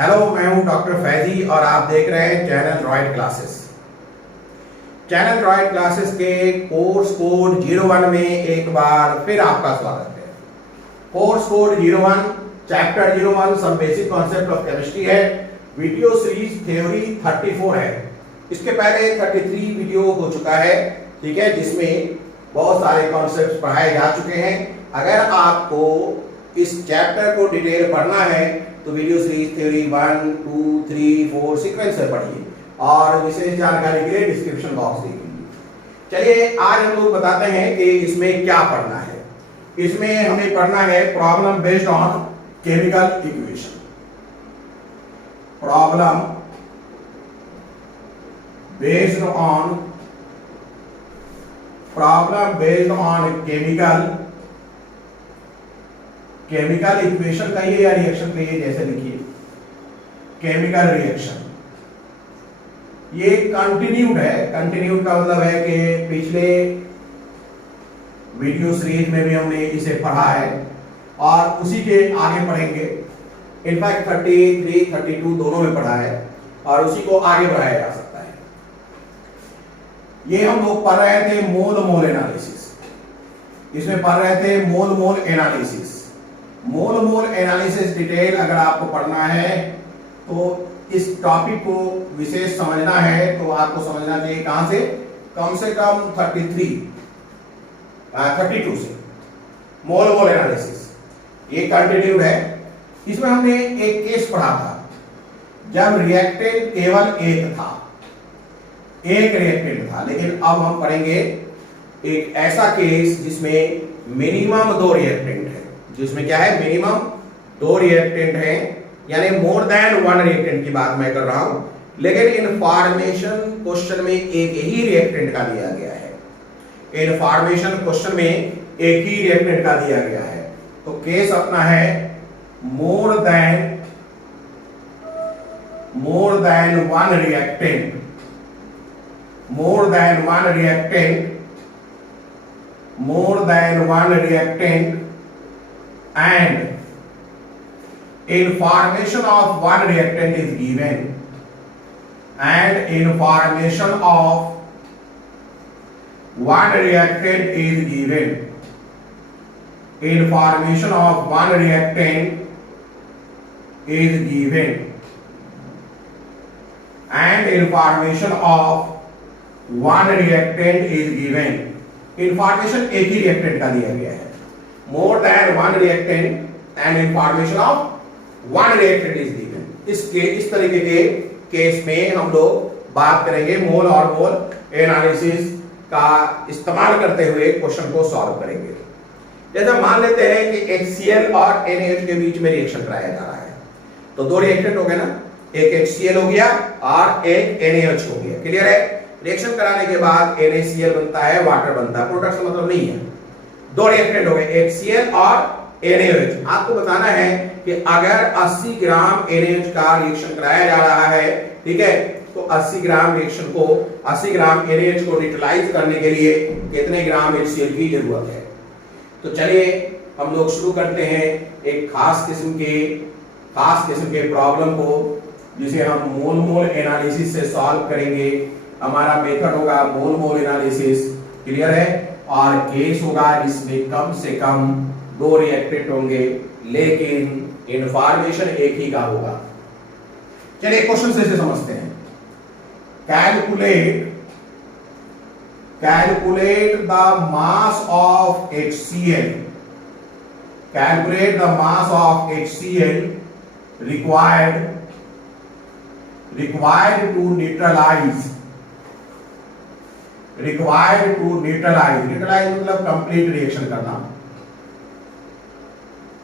Hello, मैं हूं doctor Faizi और आप देख रहे हैं चैनल रॉयड क्लासेस। चैनल रॉयड क्लासेस के कोर्स कोड 01 में एक बार फिर आपका स्वागत है। Course code 01 chapter 01 some basic concept of chemistry है। वीडियो सीरीज थ्योरी 34 है। इसके पहले 33 वीडियो हो चुका है, ठीक है, जिसमें बहुत सारे कॉन्सेप्ट्स पढ़ाए जा चुके हैं। अगर आपको इस चैप्टर को डिटेल पढ़ना है तो वीडियो सीरीज थ्योरी 1, 2, 3, 4 सीक्वेंस से पढ़िए और विशेष जानकारी के लिए डिस्क्रिप्शन बॉक्स देखिए। चलिए आज हम लोग बताते हैं कि इसमें क्या पढ़ना है। इसमें हमें पढ़ना है problem based on chemical equation. Problem based on chemical equation कहिए या रिएक्शन कहिए, जैसे लिखिए केमिकल रिएक्शन। ये कंटिन्यूड है। कंटिन्यूड का मतलब है कि पिछले वीडियो सीरीज में भी हमने इसे पढ़ा है और उसी के आगे पढ़ेंगे। इनफैक्ट 33, 32 दोनों में पढ़ा है और उसी को आगे बढ़ाया जा सकता है। ये हम लोग पढ़ रहे थे मोल मोल एनालिसिस। इसमें पढ़ रहे थे मोल मोल एनालिसिस। मोल मोल एनालिसिस डिटेल अगर आपको पढ़ना है तो इस टॉपिक को विशेष समझना है तो आपको समझना चाहिए कहां से कम 32 से मोल मोल एनालिसिस। ये कंटिन्यूड है। इसमें हमने एक केस पढ़ा था जब रिएक्टेंट केवल एक रिएक्टेंट था, लेकिन अब हम पढ़ेंगे एक ऐसा केस जिसमें मिनिमम 2 रिएक्टेंट है। जिसमें क्या है, मिनिमम 2 रिएक्टेंट है, यानी मोर देन 1 रिएक्टेंट की बात मैं कर रहा हूं, लेकिन इनफॉर्मेशन क्वेश्चन में एक ही रिएक्टेंट का दिया गया है। इनफॉर्मेशन क्वेश्चन में एक ही रिएक्टेंट का दिया गया है। तो केस अपना है more than 1 reactant, more than 1 reactant and information of 1 reactant is given, and information of 1 reactant is given, information of 1 reactant is given, and information of 1 reactant is given। information एक ही reactant का दिया गया है, more than 1 reactant and information of 1 reactant is given। इस तरीके के case में हम लोग बात करेंगे मोल और मोल एनालिसिस का इस्तेमाल करते हुए क्वेश्चन को सॉल्व करेंगे। जैसे मान लेते हैं कि HCl और NaH के बीच में रिएक्शन कराया जा रहा है, तो 2 रिएक्टेंट हो गए ना, एक HCl हो गया और एक NaH हो गया। क्लियर है? रिएक्शन कराने के बाद NaCl बनता है, वाटर बनता है, प्रोडक्ट का मतलब नहीं है। 2 रिएक्टेंट हो गए HCl और NaOH। आपको बताना है कि अगर 80 ग्राम NaOH का रिएक्शन कराया जा रहा है, ठीक है, तो 80 ग्राम NaOH को न्यूट्रलाइज करने के लिए कितने ग्राम HCl की जरूरत है। तो चलिए हम लोग शुरू करते हैं एक खास किस्म के प्रॉब्लम को, जिसे हम मोल मोल एनालिसिस से सॉल्व करेंगे। हमारा मेथड होगा मोल मोल एनालिसिस। क्लियर है? और केस होगा जिसमें कम से कम 2 रिएक्टेंट होंगे, लेकिन इनफॉर्मेशन एक ही का होगा। चलिए क्वेश्चन से समझते हैं। Calculate the mass of HCl, calculate the mass of HCl required to neutralize मतलब कंप्लीट रिएक्शन करना।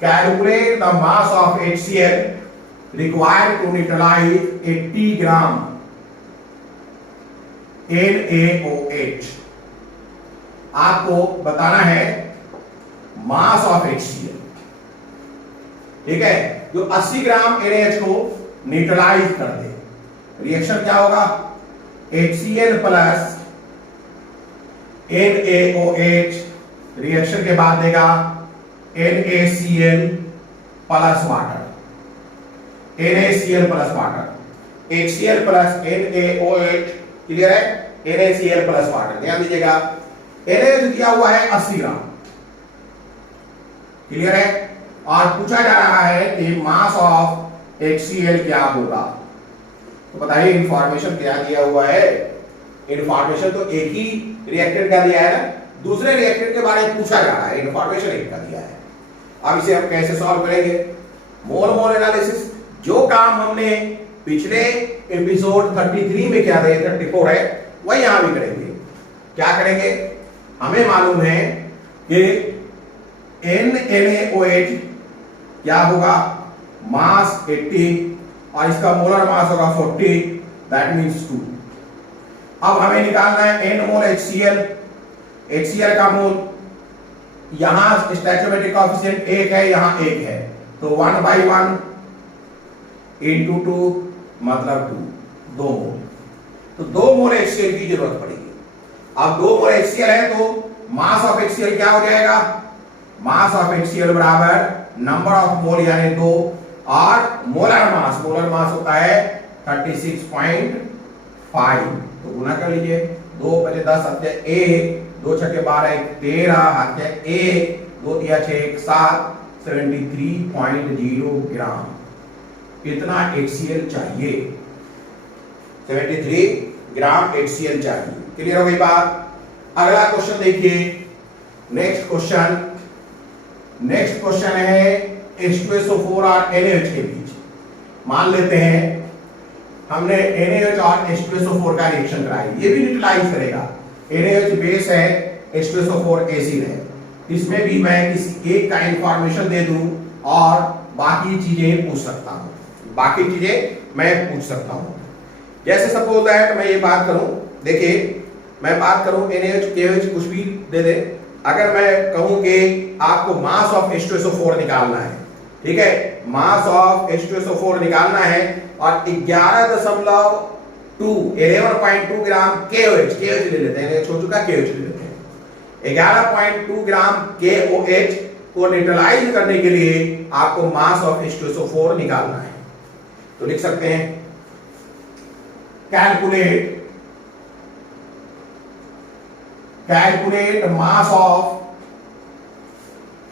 Calculate the mass of HCl required to neutralize 80 gram NaOH। आपको बताना है मास ऑफ HCl, ठीक है, जो 80 ग्राम NaH को न्यूट्रलाइज कर दे। रिएक्शन क्या होगा, HCl प्लस NaOH रिएक्शन के बाद देगा NaCl plus water. NaCl plus water, HCl plus NaOH, clear है, NaCl प्लस वाटर। ध्यान दीजिएगा, NaOH दिया हुआ है 80 ग्राम, क्लियर है, और पूछा जा रहा है कि मास ऑफ HCl क्या होगा। तो बताइए इंफॉर्मेशन क्या दिया हुआ है, इंफॉर्मेशन तो एक ही रिएक्टेंट का दिया है ना, दूसरे रिएक्टेंट के बारे में पूछा जा रहा है, इंफॉर्मेशन एक का दिया है। अब इसे हम कैसे सॉल्व करेंगे, मोल मोल एनालिसिस, जो काम हमने पिछले एपिसोड 33 में किया था, 34 है, वही यहां भी करेंगे। क्या करेंगे, हमें मालूम है कि NaOH क्या होगा, मास 80 और इसका मोलर मास होगा 40, दैट मींस 2। अब हमें निकालना है N मोल HCl, HCl का मोल, यहां स्टैचोमेट्रिक कोएफिशिएंट 1 है, यहां 1 है, तो 1/1 into 2 मतलब 2 मोल, तो 2 मोल HCl की जरूरत पड़ेगी। अब 2 मोल HCl है तो मास ऑफ HCl क्या हो जाएगा, मास ऑफ HCl बराबर नंबर ऑफ मोल यानी 2 और मोलर मास होता है 36.5, तो गुना कर लीजिए, 2 × 10 = 1, 2 × 6 = 12, 13, 1, 2 × 6 = 7, 73.0 ग्राम इतना HCl चाहिए, 73 ग्राम HCl चाहिए। क्लियर हो गई बात। अगला क्वेश्चन देखिए, नेक्स्ट क्वेश्चन है H2SO4 और NaOH के बीच। मान लेते हैं हमने NaOH और H2SO4 का रिएक्शन कराया, ये भी न्यूट्रलाइज करेगा। NaOH बेस है, H2SO4 एसिड है, इसमें भी मैं किसी एक का इंफॉर्मेशन दे दूं और बाकी चीजें पूछ सकता हूं, जैसे सपोज दैट मैं ये बात करूं, देखिए मैं बात करूं NaOH KOH कुछ भी दे दे, अगर मैं कहूं कि आपको मास ऑफ H2SO4 निकालना है, ठीक है, मास ऑफ H2SO4 निकालना है और 11.2 ग्राम KOH ले लेते हैं, हो चुका KOH ले लेते हैं, 11.2 ग्राम KOH को न्यूट्रलाइज करने के लिए आपको मास ऑफ H2SO4 निकालना है। तो लिख सकते हैं calculate mass of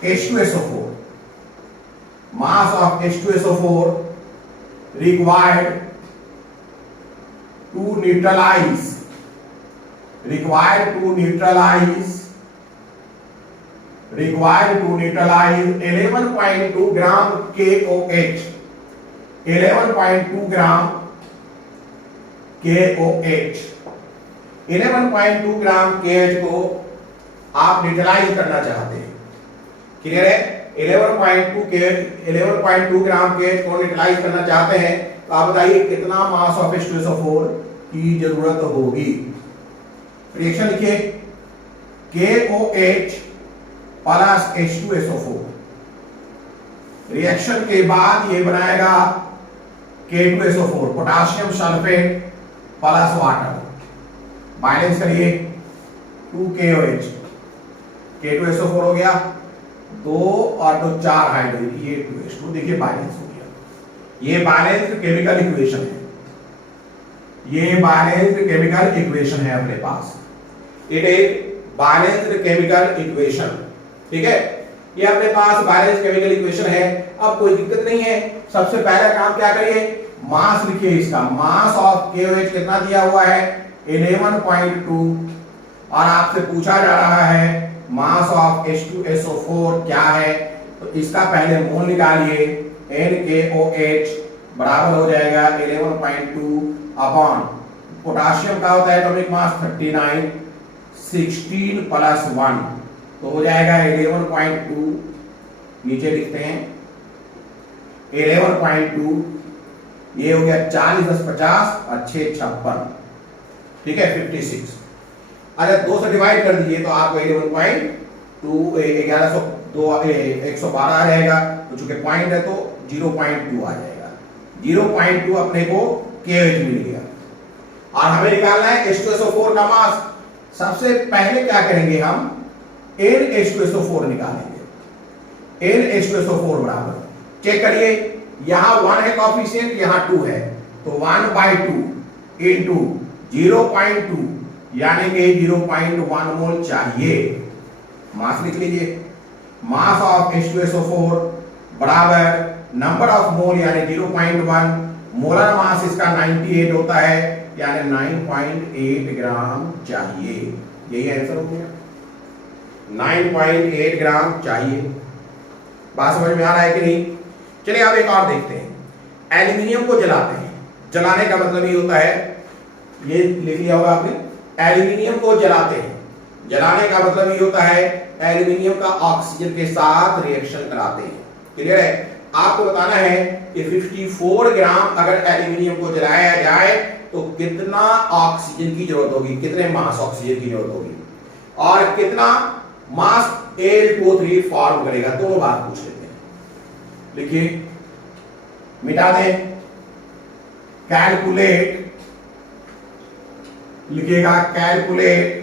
H2SO4, mass of H2SO4 required to neutralize 11.2 gram KOH, 11.2 gram KOH, 11.2 gram KOH को आप न्यूट्रलाइज करना चाहते हैं, क्लियर है, 11.2 ग्राम KOH को न्यूट्रलाइज करना चाहते हैं, तो आप बताइए कितना मास ऑफ H2SO4 की जरूरत होगी। रिएक्शन लिखिए, KOH प्लस H2SO4, रिएक्शन के बाद ये बनाएगा K2SO4, potassium sulphate plus water, balance करिए 2 KOH, K2SO4 हो गया, 2 और 2 4 हाइड्रोजन, ये 2H2, देखिए बैलेंस हो गया। ये बैलेंस्ड केमिकल इक्वेशन है, ये बैलेंस्ड केमिकल इक्वेशन है अपने पास, it is balanced chemical equation, ठीक है, ये अपने पास बैलेंस्ड केमिकल इक्वेशन है। अब कोई दिक्कत नहीं है, सबसे पहला काम क्या करिए, मास लिखिए, इसका मास ऑफ KOH कितना दिया हुआ है 11.2 और आपसे पूछा जा रहा है मास ऑफ H2SO4 क्या है, तो इसका पहले मोल निकालिए, NaOH बराबर हो जाएगा 11.2 अपॉन पोटासियम का होता है एटॉमिक मास 39, 16 प्लस 1 तो हो जाएगा 11.2, नीचे लिखते हैं 11.2, ये हो गया 40 10 50 और 6 56, ठीक है 56। अगर 2 से डिवाइड कर दीजिए तो आपको 11.2 112 आ जाएगा, तो चूंकि पॉइंट है तो 0.2 आ जाएगा, 0.2 अपने को KOH मिल गया। और हमें निकालना है H2SO4 का मास। सबसे पहले क्या करेंगे, हम NH2SO4 निकालेंगे, NH2SO4 बराबर, चेक करिए यहां 1 है कॉफिशिएंट, यहां 2 है, तो 1/2 इंटू 0.2 यानी कि 0.1 मोल चाहिए। मास लिख लीजिए, मास ऑफ H2SO4 बराबर नंबर ऑफ मोल यानी 0.1, मोलर मास इसका 98 होता है यानी 9.8 ग्राम चाहिए। यही आंसर हो गया, 9.8 ग्राम चाहिए। बात समझ में आ रहा है कि नहीं? चलिए अब एक और देखते हैं। एल्यूमिनियम को जलाते हैं, जलाने का मतलब ये होता है, ये लिख लिया होगा आपने, एल्यूमिनियम को जलाते हैं, जलाने का मतलब ये होता है एल्यूमिनियम का ऑक्सीजन के साथ रिएक्शन कराते हैं। क्लियर है? आपको बताना है कि 54 ग्राम अगर एल्यूमिनियम को जलाया जाए तो कितना ऑक्सीजन की जरूरत होगी, कितने मास ऑक्सीजन की जरूरत होगी, और कितना मास Al2O3 फॉर्म करेगा। दोनों बात पूछ लेते हैं। लिखिए, मिटा दें, कैलकुलेट, लिखिएगा calculate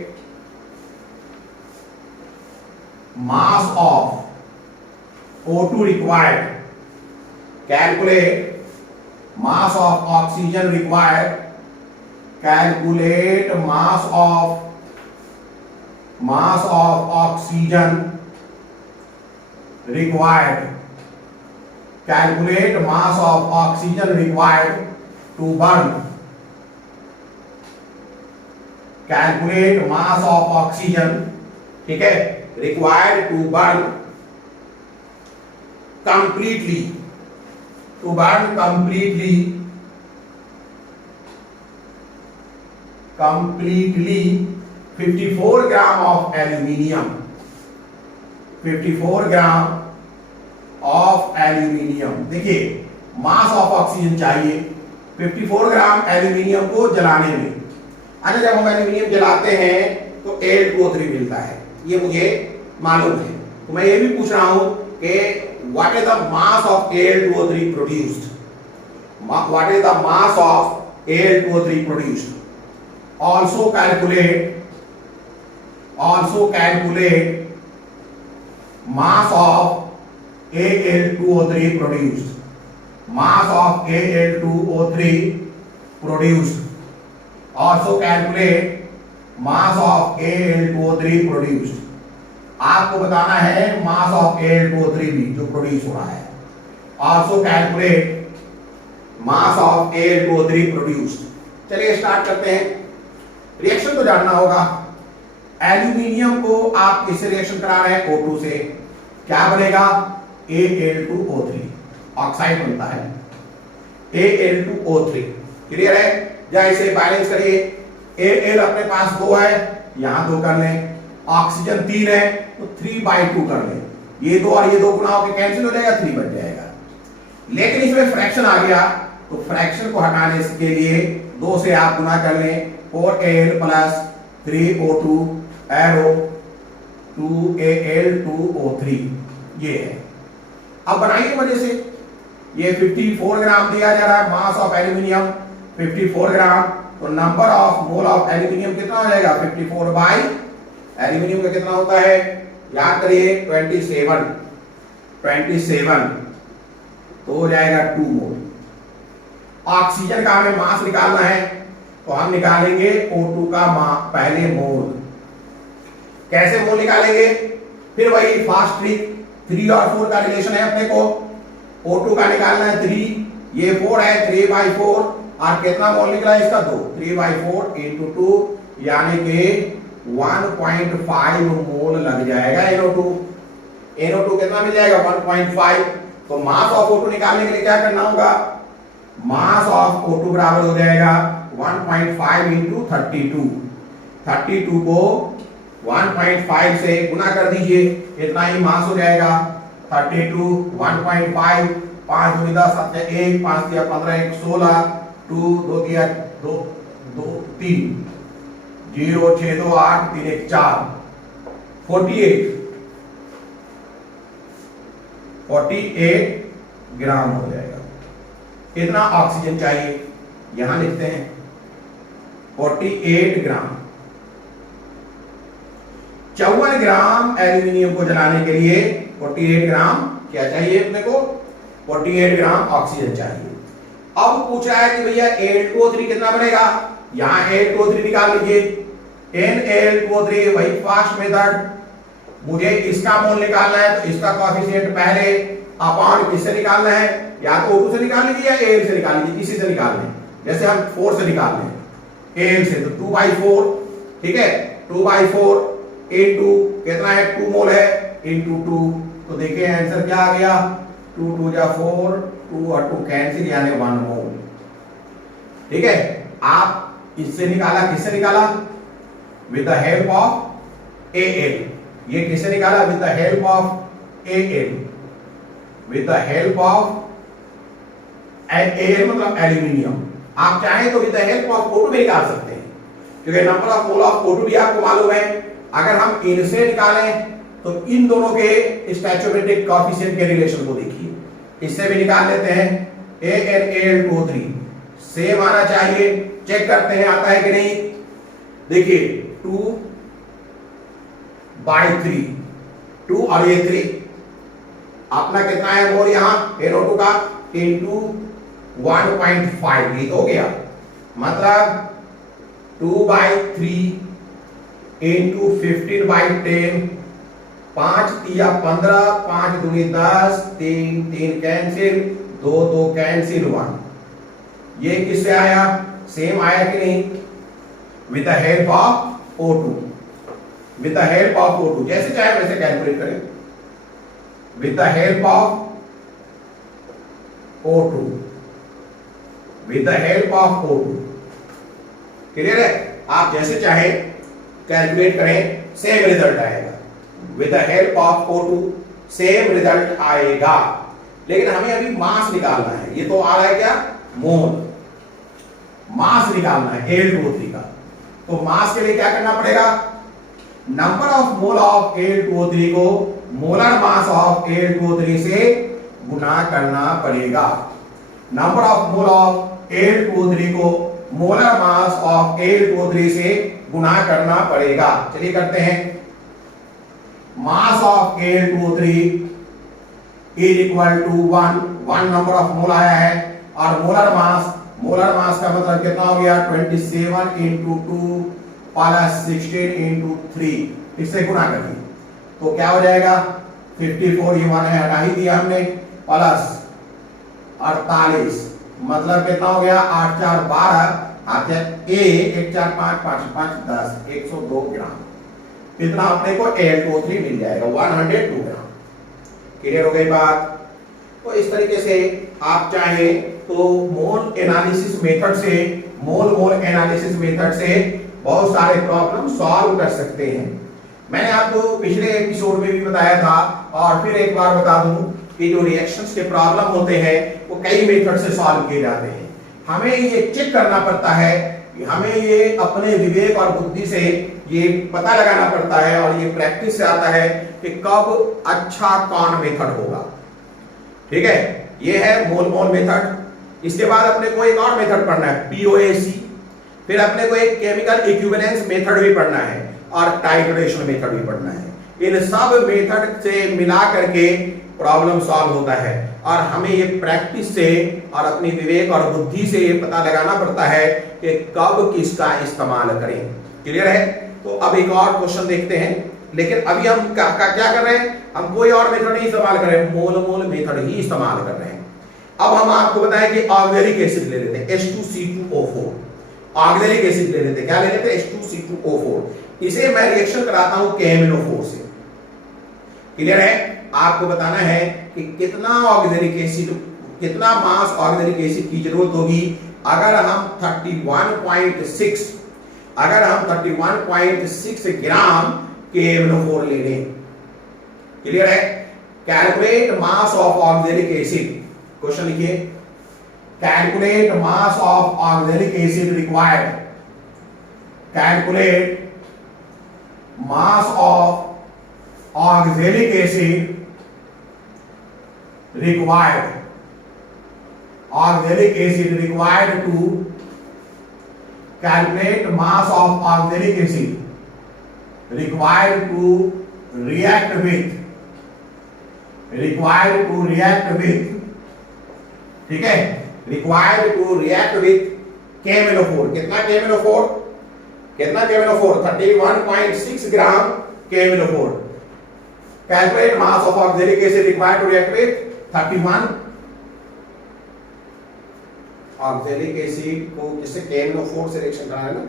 mass of O2 required, calculate mass of oxygen required, calculate mass of oxygen required, calculate mass of oxygen required to burn, calculate mass of oxygen, ठीक है, required to burn completely, to burn completely 54 gram of aluminium, 54 gram of aluminium. देखिए, mass of oxygen चाहिए 54 gram aluminium को जलाने में। अच्छा, जब हम एल्यूमिनियम जलाते हैं तो Al2O3 मिलता है, ये मुझे मालूम है। तो मैं ये भी पूछ रहा हूं कि what is the mass of Al2O3 produced, what is the mass of Al2O3 produced. Also calculate mass of Al2O3 produced, mass of Al2O3 produced, also calculate mass of Al2O3 produced. आपको बताना है मास ऑफ Al2O3 भी जो produce हो रहा है। Also calculate mass of Al2O3 produced. चलिए start करते हैं। रिएक्शन तो जानना होगा। एल्यूमिनियम को आप किससे रिएक्शन करा रहे हैं? O2 से। क्या बनेगा? Al2O3, ऑक्साइड बनता है Al2O3। क्लियर है? या इसे बैलेंस करिए, Al अपने पास 2 है, यहां 2 कर लें, ऑक्सीजन 3 है तो 3/2 कर लें, ये 2 और ये 2 गुना होकर कैंसिल हो जाएगा, 3 बच जाएगा। लेकिन इसमें फ्रैक्शन आ गया, तो फ्रैक्शन को हटाने के लिए 2 से आप गुना कर लें, 4Al plus 3O2 arrow 2Al2O3, ये है। अब बनाइए मजे से। ये 54 ग्राम दिया जा रहा है, मास ऑफ एल्यूमिनियम 54 ग्राम, तो number of mole of aluminium कितना हो जाएगा? 54 बाई एल्यूमिनियम का कितना होता है? याद करिए 27 तो हो जाएगा 2 मोल। ऑक्सीजन का हमें मास निकालना है, तो हम निकालेंगे O2 का पहले मोल। कैसे मोल निकालेंगे? फिर वही फास्ट ट्रिक, 3 और 4 का रिलेशन है अपने को। O2 का निकालना है 3, ये 4 है, 3/4, और कितना मोल निकला इसका? 2, 3/4 इंटू 2 यानी कि 1.5 मोल लग जाएगा NO2। NO2 कितना मिल जाएगा? 1.5। तो मास ऑफ O2 निकालने के लिए क्या करना होगा? मास ऑफ O2 बराबर हो जाएगा 1.5 इंटू 32। 32 को 1.5 से गुना कर दीजिए, इतना ही मास हो जाएगा। 32 1.5, 5 दूनी 10, 7 1, 5 दिया 15, 1 16, 2 2 दिया 2 2 3, 0 6 2 8, 3 1 4, 48 ग्राम हो जाएगा। इतना ऑक्सीजन चाहिए, यहां लिखते हैं 48 ग्राम। 54 ग्राम एल्यूमिनियम को जलाने के लिए 48 ग्राम क्या चाहिए अपने को? 48 ग्राम ऑक्सीजन चाहिए। अब पूछ रहा है कि भैया Al2O3 कितना बनेगा, यहां Al2O3 निकाल लीजिए। NaL2O3 वही फास्ट मेथड, मुझे इसका मोल निकालना है तो इसका कोएफिशिएंट पहले अपॉन किससे निकालना है, या तो O2 से निकाल लीजिए या Al से निकाल लीजिए, किसी से निकाल लें। जैसे हम 4 से निकाल लें Al से, तो 2/4, ठीक है, 2/4 इनटू कितना है 2 मोल है इनटू 2, तो देखिए आंसर क्या आ गया, 2 2 जा 4, 2 और 2 कैंसिल यानी 1 मोल। ठीक है, आप इससे निकाला, किससे निकाला, with the help of Al। ये किससे निकाला, with the help of Al, with the help of Al मतलब एल्यूमिनियम। आप चाहें तो with the help of O2 भी निकाल सकते हैं, क्योंकि number of mole of O2 भी आपको मालूम है। अगर हम इनसे निकालें तो इन दोनों के स्टोइकोमेट्रिक कोएफिशिएंट के रिलेशन को देखिए, इससे भी निकाल लेते हैं। AnAl2O3 सेम आना चाहिए, चेक करते हैं आता है कि नहीं। देखिए 2/3, 2 और ये 3, अपना कितना है मोल यहां NO2 का, इनटू 1.5, ये तो हो गया, मतलब 2/3 इनटू 15/10, 5 तिया 15, 5 दूनी 10, 3 3 कैंसिल, 2 2 कैंसिल, 1। ये किससे आया, सेम आया कि नहीं, with the help of O2, with the help of O2, जैसे चाहे वैसे कैलकुलेट करें, with the help of O2, with the help of O2। Clear है, आप जैसे चाहे कैलकुलेट करें, सेम रिजल्ट आएगा, with the help of O2 same result आएगा। लेकिन हमें अभी मास निकालना है, ये तो आ रहा है क्या, मोल, मास निकालना है Al2O3 का। तो मास के लिए क्या करना पड़ेगा, number of mole of Al2O3 को मोलर मास ऑफ Al2O3 से गुना करना पड़ेगा। Number of mole of Al2O3 को मोलर मास ऑफ Al2O3 से गुना करना पड़ेगा। चलिए करते हैं। Mass of Al2O3 is equal to 1 number of mole आया है, और मोलर मास का मतलब कितना हो गया, 27 इंटू 2 प्लस 16 इंटू 3, इससे गुणा करिए तो क्या हो जाएगा, 54, ये 1 है हटा ही दिया हमने, प्लस 48, मतलब कितना हो गया, 8 4 12, 1 4 5 5 5 10, 102 ग्राम। इतना अपने को Al2O3 मिल जाएगा, 102 ग्राम। क्लियर हो गई बात। तो इस तरीके से आप चाहे तो मोल एनालिसिस मेथड से, मोल एनालिसिस मेथड से बहुत सारे प्रॉब्लम सॉल्व कर सकते हैं। मैंने आपको पिछले एपिसोड में भी बताया था, और फिर एक बार बता दूं कि जो रिएक्शंस के प्रॉब्लम होते हैं वो कई मेथड से सॉल्व किए जाते हैं। हमें ये चेक करना पड़ता है, हमें ये अपने विवेक और बुद्धि से ये पता लगाना पड़ता है, और ये प्रैक्टिस से आता है कि कब अच्छा कौन मेथड होगा। ठीक है, ये है मोल मेथड। इसके बाद अपने को एक और मेथड पढ़ना है, POAC। फिर अपने को एक केमिकल इक्विवेलेंस मेथड भी पढ़ना है, और टाइट्रेशन मेथड भी पढ़ना है। इन सब मेथड से मिला करके प्रॉब्लम सॉल्व होता है, और हमें ये प्रैक्टिस से और अपनी विवेक और बुद्धि से ये पता लगाना पड़ता है कि कब किसका इस्तेमाल करें। क्लियर है। तो अब एक और क्वेश्चन देखते हैं, लेकिन अभी हम क्या कर रहे हैं, हम कोई और मेथड नहीं इस्तेमाल कर रहे हैं, मोल मेथड ही इस्तेमाल कर रहे हैं। अब हम आपको बताएं कि ऑक्सिलिक एसिड ले लेते हैं, H2C2O4। ऑक्सिलिक एसिड ले लेते हैं, क्या ले लेते हैं, H2C2O4। इसे मैं रिएक्शन कराता हूं KMnO4 से। क्लियर है। आपको बताना है कि कितना ऑक्सिलिक एसिड, कितना मास ऑक्सिलिक एसिड की जरूरत होगी अगर हम 31.6 ग्राम KMnO4 ले लें। क्लियर है। Calculate mass of oxalic acid, question लिखिए, calculate mass of oxalic acid required, calculate mass of oxalic acid required, auxilic acid required to calculate mass of auxilic acid required to react with ठीक है, required to react with KMnO4, कितना KMnO4, 31.6 gram KMnO4। Calculate mass of oxalic acid required to react with 31 oxalic acid को किससे KMnO4 से reaction कराना है ना,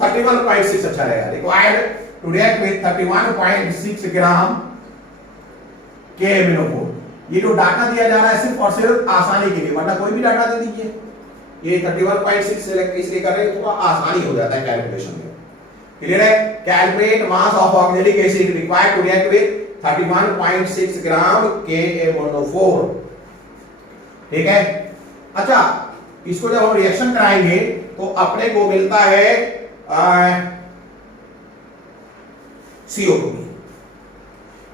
31.6 अच्छा रहेगा, required to react with 31.6 gram KMnO4। ये जो डाटा दिया जा रहा है सिर्फ और सिर्फ आसानी के लिए, वरना कोई भी डाटा दे दीजिए, ये 31.6 सेलेक्ट इसलिए कर रहे हैं थोड़ा आसानी हो जाता है कैलकुलेशन में। क्लियर है, calculate mass of oxalic acid required to react with 31.6 gram KMnO4। ठीक है, अच्छा इसको जब हम रिएक्शन कराएंगे तो अपने को मिलता है CO2।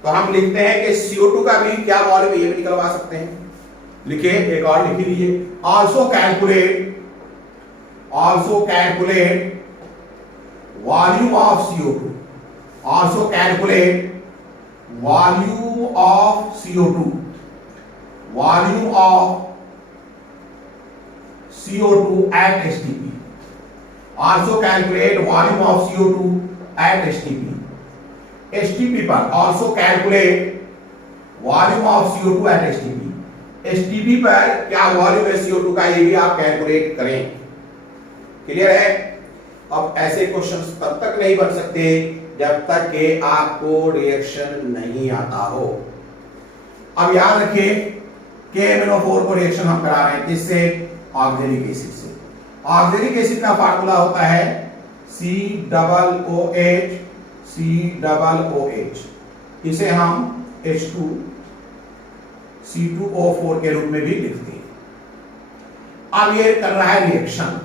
तो हम लिखते हैं कि CO2 का भी क्या वॉल्यूम, ये भी निकलवा सकते हैं, लिखिए एक और लिख लीजिए, also calculate volume of CO2, also calculate volume of CO2 at STP, also calculate volume of CO2 at STP पर also calculate volume of CO2 at STP पर क्या वॉल्यूम है CO2 का, ये भी आप कैलकुलेट करें। क्लियर है, अब ऐसे क्वेश्चंस तब तक नहीं बन सकते जब तक कि आपको रिएक्शन नहीं आता हो। अब याद रखिए KMnO4 को रिएक्शन हम करा रहे हैं किससे, ऑक्सैलिक एसिड से। ऑक्सैलिक एसिड का फार्मूला होता है COOH, इसे हम H2C2O4 के रूप में भी लिखते हैं। अब ये कर रहा है रिएक्शन,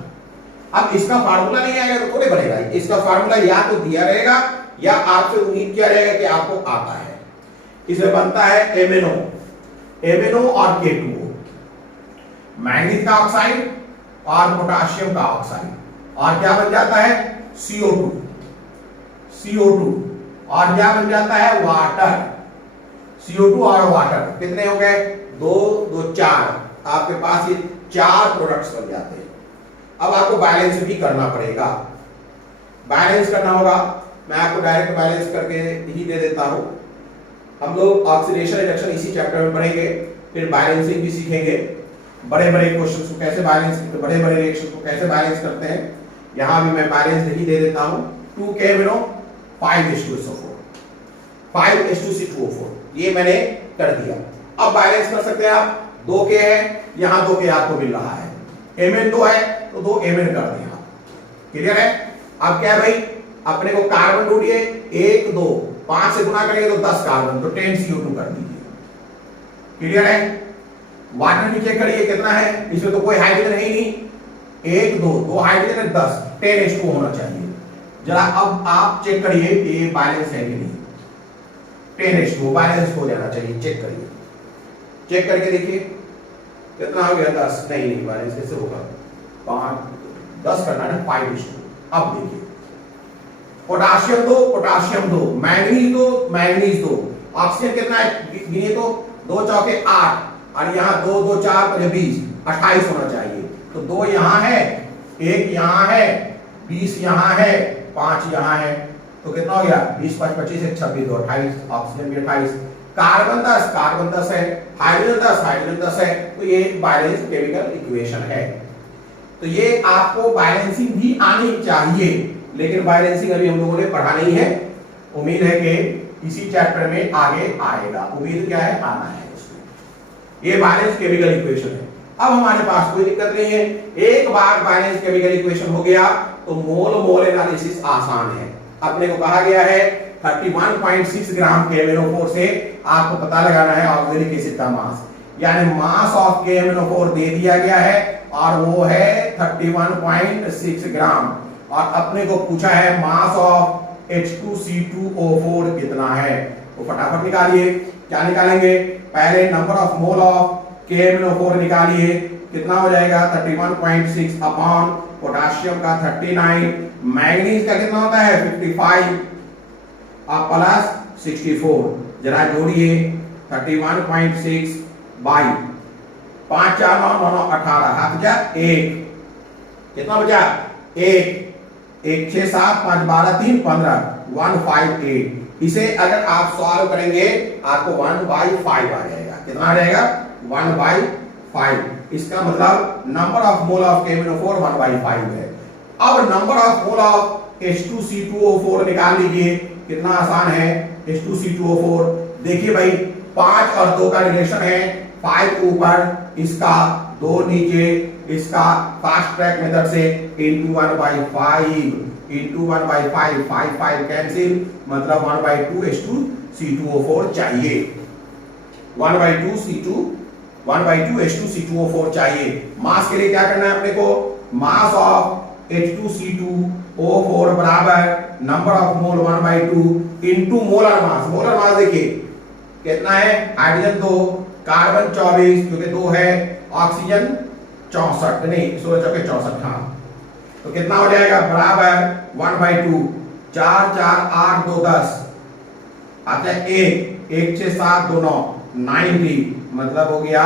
अब इसका फार्मूला नहीं आएगा तो थोड़े बनेगा, इसका फार्मूला या तो दिया रहेगा या आपसे उम्मीद किया जाएगा कि आपको आता है। इसमें बनता है MnO और K2O, मैंगनीज का ऑक्साइड और पोटाशियम का ऑक्साइड, और क्या बन जाता है CO2 और क्या बन जाता है वाटर, CO2 और वाटर कितने हो गए, 2 2 4, आपके पास ये 4 प्रोडक्ट्स बन जाते हैं। अब आपको बैलेंस भी करना पड़ेगा, बैलेंस करना होगा, मैं आपको डायरेक्ट बैलेंस करके ही दे देता हूं। हम लोग ऑक्सीडेशन रिडक्शन इसी चैप्टर में पढ़ेंगे, फिर बैलेंसिंग भी सीखेंगे, बड़े बड़े क्वेश्चंस को कैसे बैलेंस, बड़े बड़े रिएक्शन को कैसे बैलेंस करते हैं। यहां भी मैं बैलेंस ही दे देता हूं, 2 KMnO 5:4, 5:2C2O4, ये मैंने कर दिया। अब बैलेंस कर सकते हैं आप, 2 K है, यहां 2 K आपको मिल रहा है, Mn 2 है तो 2 Mn कर दिया। क्लियर है, अब क्या है भाई, अपने को कार्बन ढूंढिए, 1 2 5 से गुना करेंगे तो 10 कार्बन, तो 10 CO2 कर दीजिए। क्लियर है, वाटर भी चेक करिए कितना है, इसमें तो कोई हाइड्रोजन है ही नहीं, 1 2 हाइड्रोजन है, 10 10H2 होना चाहिए। जरा अब आप चेक करिए ये बैलेंस है कि नहीं, 10H2 बैलेंस हो जाना चाहिए, चेक करिए, चेक करके देखिए कितना हो गया, 10 नहीं बैलेंस कैसे होगा, 5 10 करना है 5:2। अब देखिए पोटाशियम 2 मैंगनीज 2 ऑक्सीजन कितना है गिनिए तो, 2 चौके 8 और यहाँ 2 2 4 20 28 होना चाहिए। तो 2 यहाँ है, 1 यहाँ है, 20 यहाँ है, 5 यहाँ है, तो कितना हो गया 20 5 25 1 26 2 28, ऑक्सीजन भी 28, कार्बन 10 है, हाइड्रोजन 10 है, तो ये बैलेंस केमिकल इक्वेशन है। तो ये आपको बैलेंसिंग भी आनी चाहिए, लेकिन बैलेंसिंग अभी हम लोगों ने पढ़ा नहीं है, उम्मीद है कि इसी चैप्टर में आगे आएगा, उम्मीद क्या है, आना है इसमें। ये बैलेंस केमिकल इक्वेशन है। अब हमारे पास कोई दिक्कत नहीं है, एक बार बैलेंस केमिकल इक्वेशन हो गया तो मोल एनालिसिस आसान है। अपने को कहा गया है 31.6 ग्राम KMnO4 से आपको पता लगाना है ऑक्सैलिक एसिड का मास, यानी मास ऑफ KMnO4 दे दिया गया है और वो है 31.6 ग्राम, और अपने को पूछा है मास ऑफ H2C2O4 कितना है, तो फटाफट निकालिए। क्या निकालेंगे, पहले number of mole of KMnO4 निकालिए, कितना हो जाएगा 31.6 अपॉन पोटाशियम का 39, मैंगनीज का कितना होता है 55 और प्लस 64, जरा जोड़िए 31.6 बाई 5 4 9 9 9 18 हाथ क्या 1, कितना बचा 1, 1 6 7 5 12 3 15 158। इसे अगर आप सॉल्व करेंगे आपको 1/5 आ जाएगा। कितना आ जाएगा 1/5। इसका मतलब number of mole of KMnO4 1/5 है। अब number of mole of H2C2O4 निकाल लीजिए, कितना आसान है। H2C2O4 देखिए भाई 5 और 2 का रिलेशन है, 5 ऊपर इसका 2 नीचे, इसका फास्ट ट्रैक मेथड से into 1/5 into 1/5 5 5 कैंसिल, मतलब 1/2 H2C2O4 चाहिए। 1/2 H2C2O4 चाहिए। मास के लिए क्या करना है अपने को, मास ऑफ H2C2O4 बराबर number of mole 1/2 into molar mass. Molar mass देखिए कितना है, हाइड्रोजन 2, कार्बन 24 क्योंकि 2 है, ऑक्सीजन 64 नहीं 16 चौके 64, हाँ तो कितना हो जाएगा बराबर 1/2 4 4 8 2 10 आता है 1 1 6 7 2 9 90, मतलब हो गया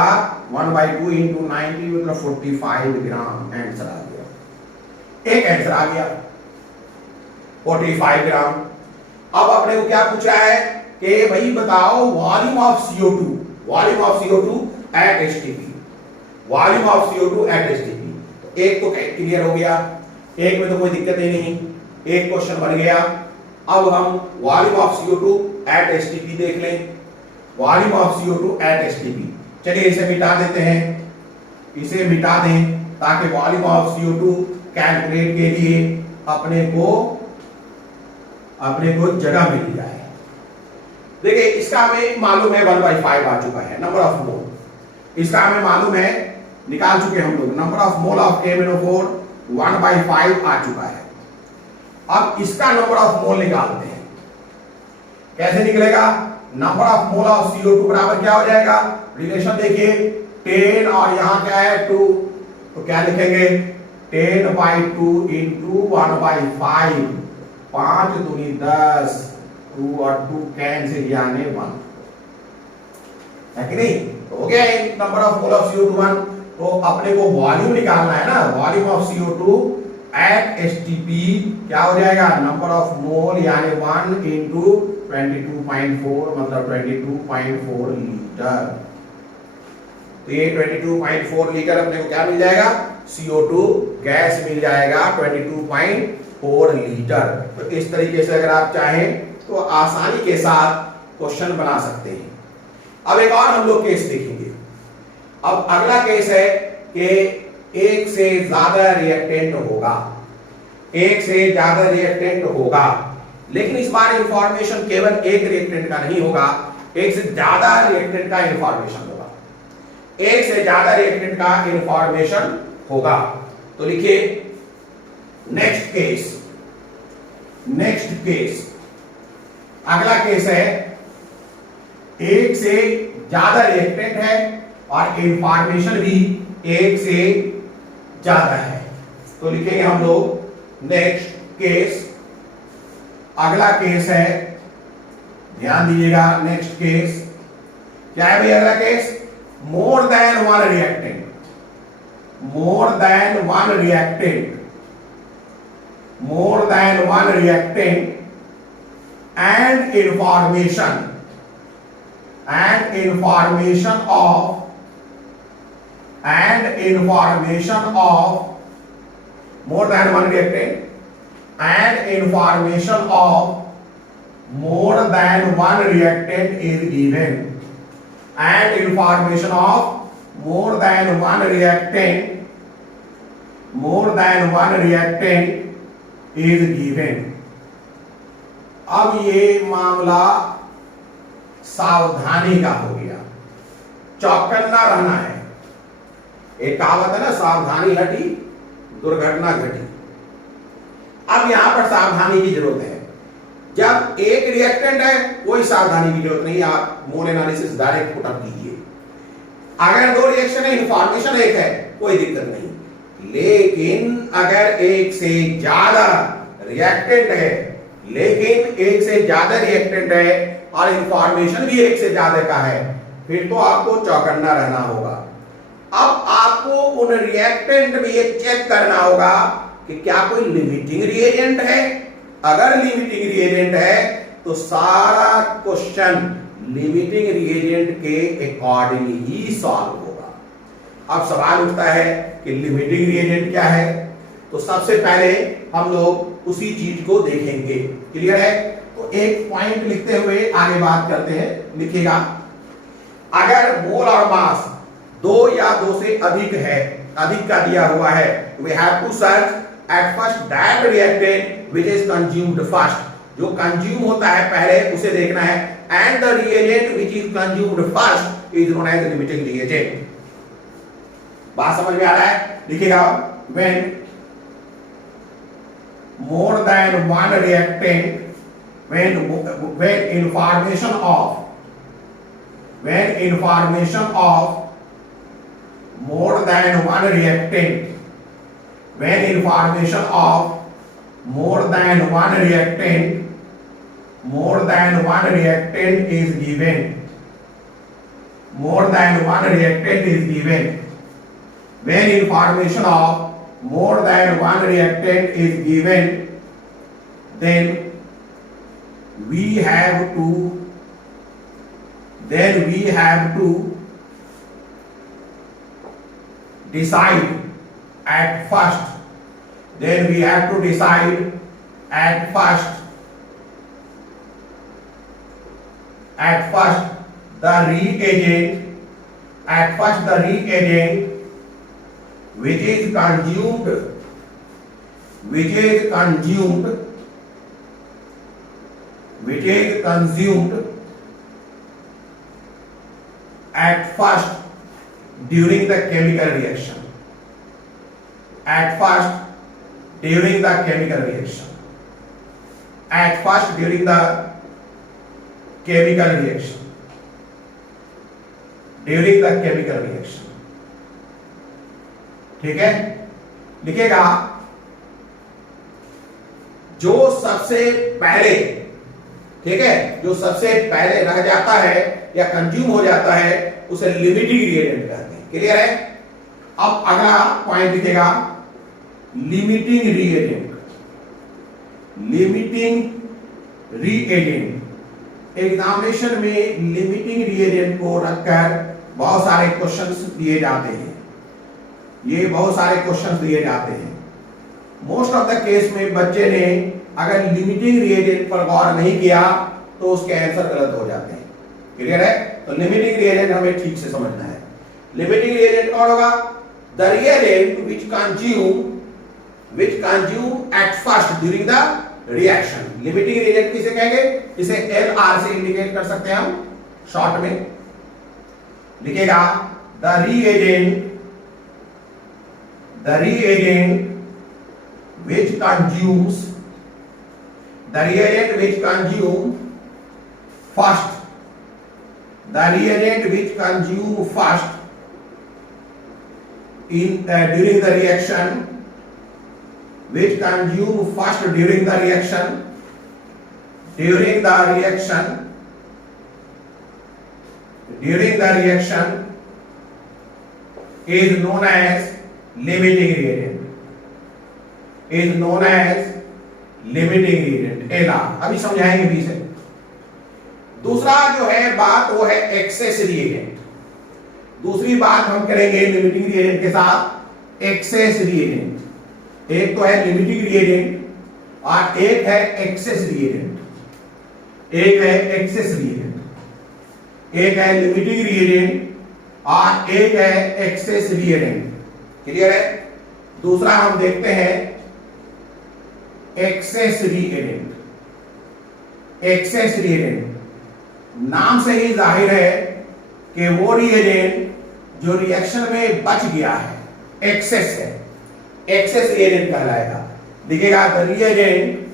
1/2 इंटू 90 मतलब 45 ग्राम आंसर आ गया। एक आंसर आ गया 45 ग्राम। अब अपने को क्या पूछा है कि भाई बताओ volume of CO2, volume of CO2 at STP, volume of CO2 at STP। तो एक तो क्लियर हो गया, एक में तो कोई दिक्कत ही नहीं, एक क्वेश्चन बन गया। अब हम volume of CO2 at STP देख लें। Volume of CO2 at STP, चलिए इसे मिटा देते हैं, इसे मिटा दें ताकि वॉल्यूम ऑफ CO2 कैलकुलेट के लिए अपने को जगह मिल जाए। देखिए इसका हमें मालूम है 1/5 आ चुका है नंबर ऑफ मोल, इसका हमें मालूम है, निकाल चुके हम लोग number of mole of KMnO4 1/5 आ चुका है। अब इसका नंबर ऑफ मोल निकालते हैं, कैसे निकलेगा, number of mole of CO2 बराबर क्या हो जाएगा, रिलेशन देखिए 10 और यहां क्या है 2, तो क्या लिखेंगे 10/2 इंटू 1/5, 5 दूनी 10, 2 और 2 कैंसिल यानी 1 है कि नहीं, तो हो गया number of mole of CO2 1। तो अपने को वॉल्यूम निकालना है ना, volume of CO2 at STP क्या हो जाएगा, नंबर ऑफ मोल यानी 1 इंटू 22.4 मतलब 22.4 लीटर। तो ये 22.4 लीटर अपने को क्या मिल जाएगा, CO2 गैस मिल जाएगा 22.4 लीटर। तो इस तरीके से अगर आप चाहें तो आसानी के साथ क्वेश्चन बना सकते हैं। अब एक और हम लोग केस देखेंगे। अब अगला केस है कि एक से ज्यादा रिएक्टेंट होगा, एक से ज्यादा रिएक्टेंट होगा, लेकिन इस बार इंफॉर्मेशन केवल एक रिएक्टेंट का नहीं होगा, एक से ज्यादा रिएक्टेंट का इंफॉर्मेशन होगा, एक से ज्यादा रिएक्टेंट का इंफॉर्मेशन होगा। तो लिखिए नेक्स्ट केस, नेक्स्ट केस, अगला केस है एक से ज्यादा रिएक्टेंट है और इंफॉर्मेशन भी एक से ज्यादा है। तो लिखेंगे हम लोग नेक्स्ट केस, अगला केस है, ध्यान दीजिएगा नेक्स्ट केस क्या है भाई, अगला case more than one reactant, more than one reactant, more than one reactant and information of more than one reactant and information of more than one reactant is given, and information of more than one reactant is given। अब ये मामला सावधानी का हो गया, चौकन्ना रहना है। एक कहावत है ना, सावधानी हटी दुर्घटना घटी। अब यहां पर सावधानी की जरूरत है। जब एक रिएक्टेंट है कोई सावधानी की जरूरत नहीं, आप मोल एनालिसिस डायरेक्ट पुट अप कीजिए। अगर दो रिएक्शन है, इंफॉर्मेशन एक है, कोई दिक्कत नहीं। लेकिन अगर एक से ज्यादा रिएक्टेंट है, लेकिन एक से ज्यादा रिएक्टेंट है और इंफॉर्मेशन भी एक से ज्यादा का है, फिर तो आपको चौकन्ना रहना होगा। अब आपको उन रिएक्टेंट में ये चेक करना होगा कि क्या कोई लिमिटिंग रिएजेंट है। अगर लिमिटिंग रिएजेंट है तो सारा क्वेश्चन लिमिटिंग रिएजेंट के अकॉर्डिंग ही सॉल्व होगा। अब सवाल उठता है कि लिमिटिंग रिएजेंट क्या है, तो सबसे पहले हम लोग उसी चीज को देखेंगे। क्लियर है? तो एक पॉइंट लिखते हुए आगे बात करते हैं। लिखिएगा, अगर मोल और मास 2 या 2 से अधिक है, अधिक का दिया हुआ है, we have to search at first that reactant which is consumed first, जो कंज्यूम होता है पहले उसे देखना है, and the reagent which is consumed first is known as limiting reagent। बात समझ में आ रहा है? लिखिएगा, when more than one reactant, when information of more than one reactant, when information of more than one reactant is given, more than one reactant is given, when information of more than one reactant is given, then we have to decide at first, then we have to decide at first the reagent which is consumed at first during the chemical reaction, at first during the chemical reaction, at first during the chemical reaction, during the chemical reaction। ठीक है? लिखेगा, जो सबसे पहले, ठीक है, जो सबसे पहले रह जाता है या कंज्यूम हो जाता है उसे लिमिटिंग रिएजेंट कहते हैं। क्लियर है? अब अगला पॉइंट लिखेगा, लिमिटिंग रिएजेंट। एग्जामिनेशन में लिमिटिंग रिएजेंट को रखकर बहुत सारे क्वेश्चंस दिए जाते हैं। ये बहुत सारे क्वेश्चंस दिए जाते हैं। मोस्ट ऑफ द केस में बच्चे ने अगर लिमिटिंग रिएजेंट पर गौर नहीं किया तो उसके आंसर गलत हो जाते हैं। क्लियर है? तो लिमिटिंग रिएजेंट हमें ठीक से समझना है। लिमिटिंग रिएजेंट कौन होगा? The reagent which consume at first during the reaction। Limiting reagent किसे कहेंगे? इसे LR से इंडिकेट कर सकते हैं हम शॉर्ट में। लिखेगा, the reagent which consumes first, in during the reaction, which consume first during the reaction is known as limiting reagent, LR। अभी समझाएंगे भी से। दूसरा जो है बात वो है एक्सेस रिएजेंट। दूसरी बात हम करेंगे लिमिटिंग रिएजेंट के साथ एक्सेस रिएजेंट। एक तो है लिमिटिंग रिएजेंट और एक है एक्सेस रिएजेंट। एक है लिमिटिंग रिएजेंट और एक है एक्सेस रिएजेंट। क्लियर है? दूसरा हम देखते हैं एक्सेस रिएजेंट। नाम से ही जाहिर है कि वो रिएजेंट जो रिएक्शन में बच गया है, एक्सेस है, एक्सेस रिएजेंट कहलाएगा। दिखेगा, the reagent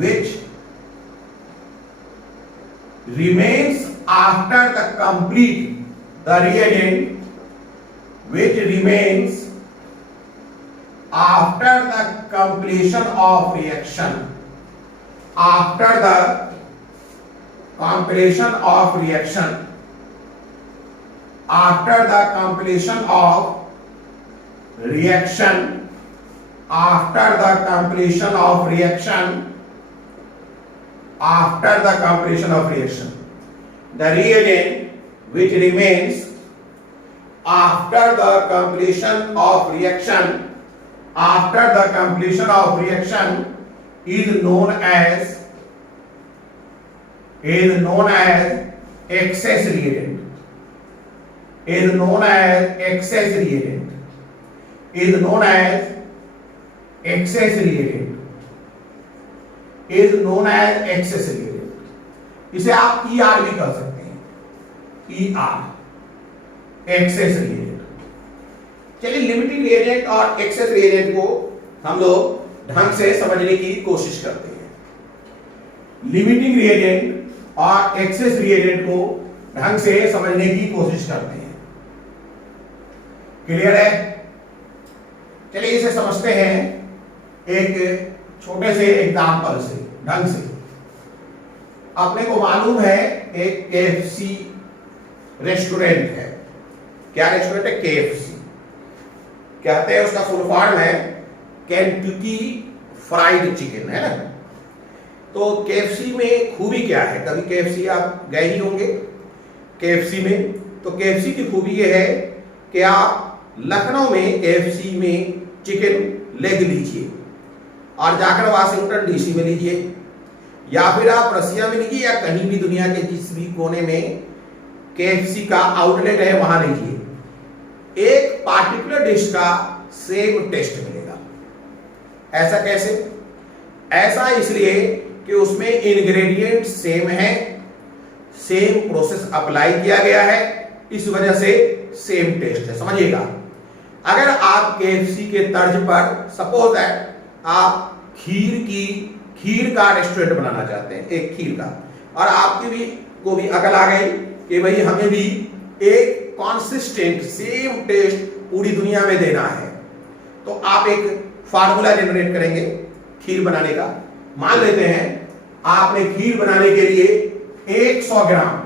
which remains after the completion of reaction, after the completion of reaction, after the completion of reaction, after the completion of reaction, after the completion of reaction, the reagent which remains after the completion of reaction, after the completion of reaction is known as excess reagent, is known as excess reagent, is known as excess reagent, is known as excess reagent. इसे आप ER भी कर सकते हैं, ER, access reagent. चलिए limiting reagent और access reagent को हम लोग ढंग से समझने की कोशिश करते हैं। लिमिटिंग रिएजेंट और एक्सेस रिएजेंट को ढंग से समझने की कोशिश करते हैं। क्लियर है? चलिए इसे समझते हैं एक छोटे से एग्जांपल से, ढंग से। अपने को मालूम है एक KFC रेस्टोरेंट है। क्या रेस्टोरेंट है? KFC कहते हैं, उसका फुल फॉर्म है केंटकी फ्राइड चिकन, है ना। तो KFC में खूबी क्या है? कभी KFC आप गए ही होंगे KFC में। तो KFC की खूबी ये है कि आप लखनऊ में KFC में चिकन लेग लीजिए और जाकर वाशिंगटन DC में लीजिए, या फिर आप रसिया में लीजिए, या कहीं भी दुनिया के जिस भी कोने में KFC का आउटलेट है वहां लीजिए, एक पार्टिकुलर डिश का सेम टेस्ट मिलेगा। ऐसा कैसे? ऐसा इसलिए कि उसमें इंग्रेडिएंट सेम है, सेम प्रोसेस अप्लाई किया गया है, इस वजह से सेम टेस्ट है। समझिएगा, अगर आप KFC के तर्ज पर सपोज दैट आप खीर का रेस्टोरेंट बनाना चाहते हैं, एक खीर का, और आपकी को भी अकल आ गई कि भाई हमें भी एक कॉन्सिस्टेंट सेम टेस्ट पूरी दुनिया में देना है, तो आप एक फार्मूला जनरेट करेंगे खीर बनाने का। मान लेते हैं आपने खीर बनाने के लिए 100 ग्राम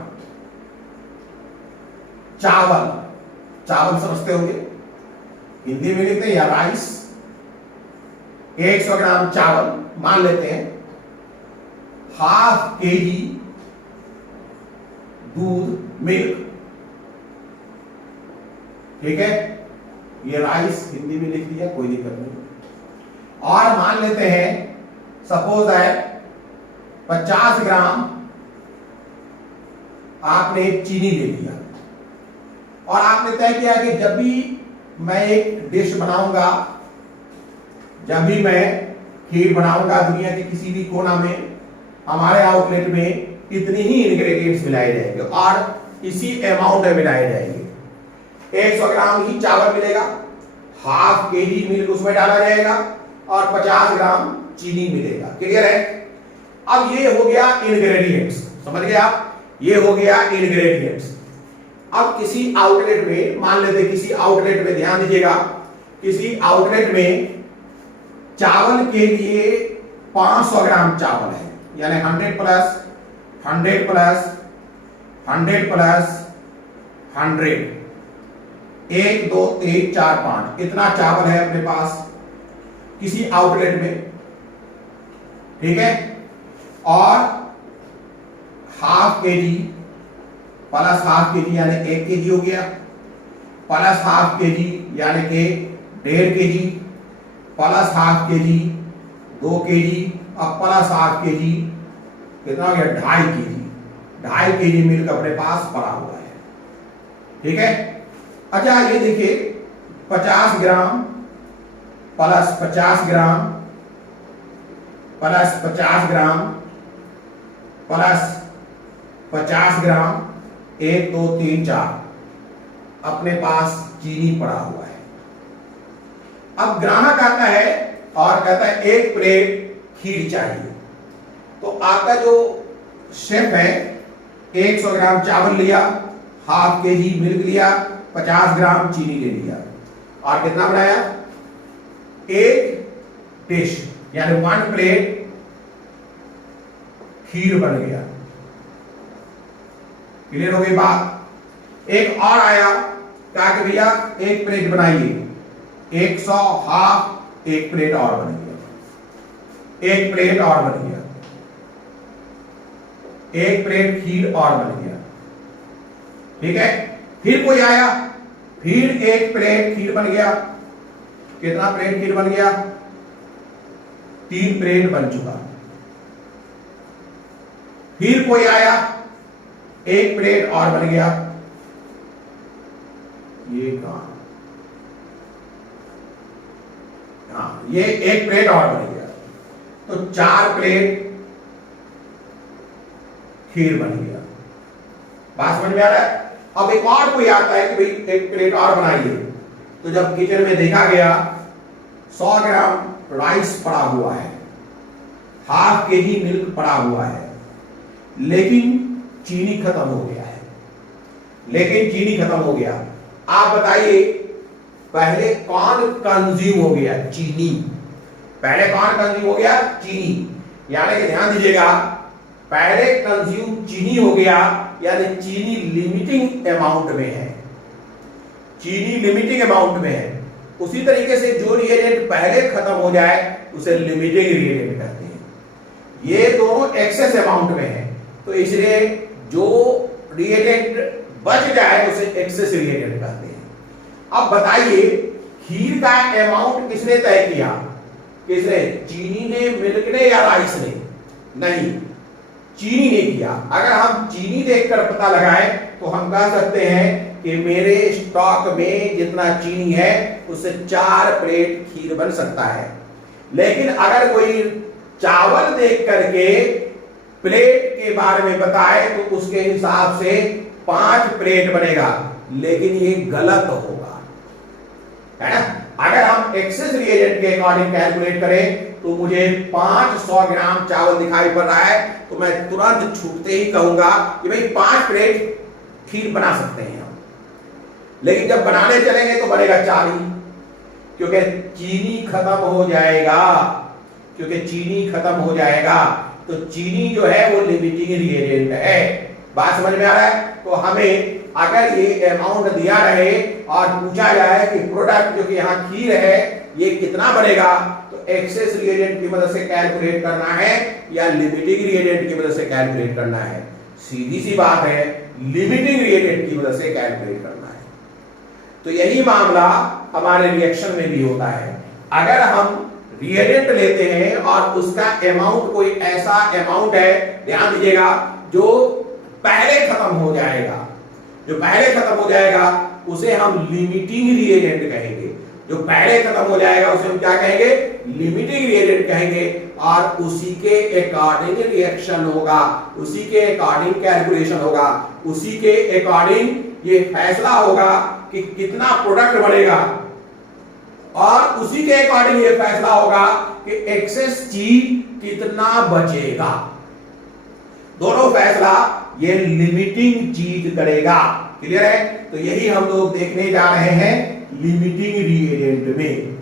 चावल समझते होंगे, हिंदी में लिखते हैं या राइस। 100 ग्राम चावल, मान लेते हैं ½ kg दूध, मिल्क, ठीक है। ये राइस हिंदी में लिख दिया, कोई दिक्कत नहीं। और मान लेते हैं सपोज दैट 50 ग्राम आपने चीनी ले लिया, और आपने तय किया कि जब भी मैं एक डिश बनाऊंगा, जब भी मैं खीर बनाऊंगा दुनिया के किसी भी कोना में, हमारे आउटलेट में इतनी ही इंग्रेडिएंट्स मिलाए जाएंगे और इसी अमाउंट में मिलाए जाएंगे। 100 ग्राम ही चावल मिलेगा, ½ kg मिल्क उसमें डाला जाएगा और 50 ग्राम चीनी मिलेगा। क्लियर है? अब ये हो गया इंग्रेडिएंट्स, समझ गए आप? ये हो गया इंग्रेडिएंट्स। अब किसी आउटलेट में, मान लेते हैं किसी आउटलेट में, ध्यान दीजिएगा, किसी आउटलेट में चावल के लिए 500 ग्राम चावल है, यानी 100 प्लस 100 प्लस 100 प्लस 100, 1 2 3 4 5, इतना चावल है अपने पास किसी आउटलेट में, ठीक है। और ½ kg प्लस ½ kg यानी 1 kg हो गया, प्लस ½ kg यानी कि 1.5 kg, प्लस ½ kg 2 kg, अब प्लस ½ kg कितना हो गया? 2.5 kg। 2.5 kg मिल्क अपने पास पड़ा हुआ है, ठीक है। अच्छा ये देखिए 50 gram plus 50 gram plus 50 gram plus 50 ग्राम, 1 2 3 4 अपने पास चीनी पड़ा हुआ है। अब ग्राहक आता है और कहता है 1 प्लेट खीर चाहिए, तो आपका जो शेफ है 100 ग्राम चावल लिया, ½ kg मिल्क लिया, 50 ग्राम चीनी ले लिया, और कितना बनाया? एक डिश यानी 1 प्लेट खीर बन गया। क्लियर हो गई बात। एक और आया क्या कि भैया एक प्लेट बनाइए, 100 हाफ, एक प्लेट और बन गया, एक प्लेट और बन गया, एक प्लेट खीर और बन गया, ठीक है। फिर कोई आया, फिर एक प्लेट खीर बन गया, कितना प्लेट खीर बन गया, 3 प्लेट बन चुका। फिर कोई आया, एक प्लेट और बन गया, ये कहां, हाँ ये एक प्लेट और बन गया, तो 4 प्लेट खीर बन गया। बात समझ में आ रहा है। अब एक और कोई आता है कि भाई एक प्लेट और बनाइए, तो जब किचन में देखा गया 100 ग्राम राइस पड़ा हुआ है, हाफ केजी मिल्क पड़ा हुआ है, लेकिन चीनी खत्म हो गया है, लेकिन चीनी खत्म हो गया। आप बताइए पहले कौन कंज्यूम हो गया, चीनी। पहले कौन कंज्यूम हो गया, चीनी। यानी कि ध्यान दीजिएगा, पहले कंज्यूम चीनी हो गया, यानी चीनी लिमिटिंग अमाउंट में है, चीनी लिमिटिंग अमाउंट में है। उसी तरीके से जो रिएजेंट पहले खत्म हो जाए उसे लिमिटिंग रिएजेंट कहते हैं। ये दोनों एक्सेस अमाउंट में है, तो इसलिए जो रिएजेंट बच जाए उसे एक्सेस रिएजेंट कहते हैं। अब बताइए खीर का अमाउंट किसने तय किया, किसने, चीनी ने, मिल्क ने या राइस ने? नहीं, चीनी ने किया। अगर हम चीनी देखकर पता लगाएं तो हम कह सकते हैं कि मेरे स्टॉक में जितना चीनी है उससे 4 प्लेट खीर बन सकता है। लेकिन अगर कोई चावल देख करके प्लेट के बारे में बताए तो उसके हिसाब से 5 प्लेट बनेगा, लेकिन ये गलत होगा, है ना। अगर हम एक्सेस रिएजेंट के अकॉर्डिंग कैलकुलेट करें तो मुझे 500 ग्राम चावल दिखाई पड़ रहा है, तो मैं तुरंत छूटते ही कहूंगा कि भाई 5 प्लेट खीर बना सकते हैं हम। लेकिन जब बनाने चलेंगे तो बनेगा 4 ही, क्योंकि चीनी खत्म हो जाएगा, क्योंकि चीनी खत्म हो जाएगा। तो चीनी जो है वो लिमिटिंग रिएजेंट है। बात समझ में आ रहा है। तो हमें अगर ये अमाउंट दिया रहे और पूछा जाए कि प्रोडक्ट जो कि यहाँ खीर है ये कितना बनेगा, तो एक्सेस रिएजेंट की मदद से कैलकुलेट करना है या लिमिटिंग रिएजेंट की मदद से कैलकुलेट करना है? सीधी सी बात है, लिमिटिंग रिएजेंट की मदद से कैलकुलेट करना है। तो यही मामला हमारे रिएक्शन में भी होता है। अगर हम रिएजेंट लेते हैं और उसका अमाउंट कोई ऐसा अमाउंट है, ध्यान दीजिएगा, जो पहले खत्म हो जाएगा, जो पहले खत्म हो जाएगा उसे हम लिमिटिंग रिएजेंट कहेंगे। जो पहले खत्म हो जाएगा उसे हम क्या कहेंगे, लिमिटिंग रिएजेंट कहेंगे। और उसी के अकॉर्डिंग रिएक्शन होगा, उसी के अकॉर्डिंग कैलकुलेशन होगा, उसी के अकॉर्डिंग ये फैसला होगा कि कितना प्रोडक्ट बनेगा, और उसी के अकॉर्डिंग ये फैसला होगा कि एक्सेस चीज कितना बचेगा। दोनों फैसला ये लिमिटिंग चीज करेगा। क्लियर है। तो यही हम लोग देखने जा रहे हैं लिमिटिंग रिएजेंट में,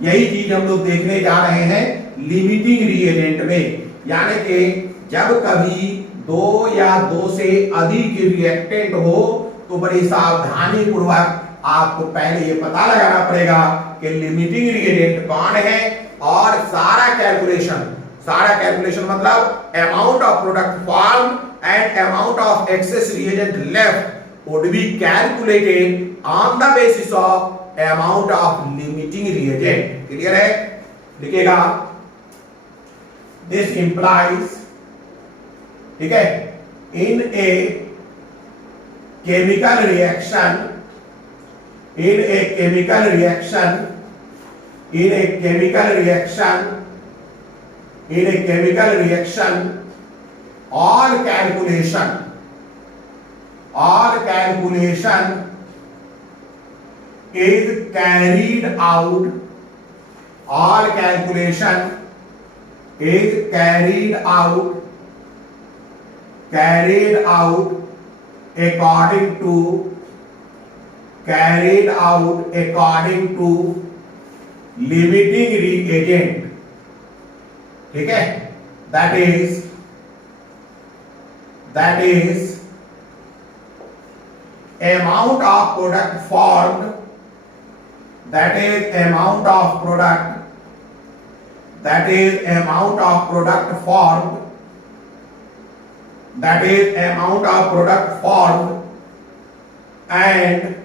यही चीज हम लोग देखने जा रहे हैं लिमिटिंग रिएजेंट में। यानी कि जब कभी 2 या 2 से अधिक रिएक्टेंट हो तो बड़ी सावधानी पूर्वक आपको पहले ये पता लगाना पड़ेगा कि लिमिटिंग रिएजेंट कौन है, और सारा कैलकुलेशन मतलब amount of product form and amount of excess reagent left would be calculated on the basis of amount of limiting reagent. Clear है? लिखिएगा, this implies, ठीक है, in a chemical reaction, in a chemical reaction, in a chemical reaction, in a chemical reaction, all calculation is carried out, all calculation is carried out according to limiting reagent, ठीक है, that is amount of product formed, that is amount of product, that is amount of product formed, that is amount of product formed, and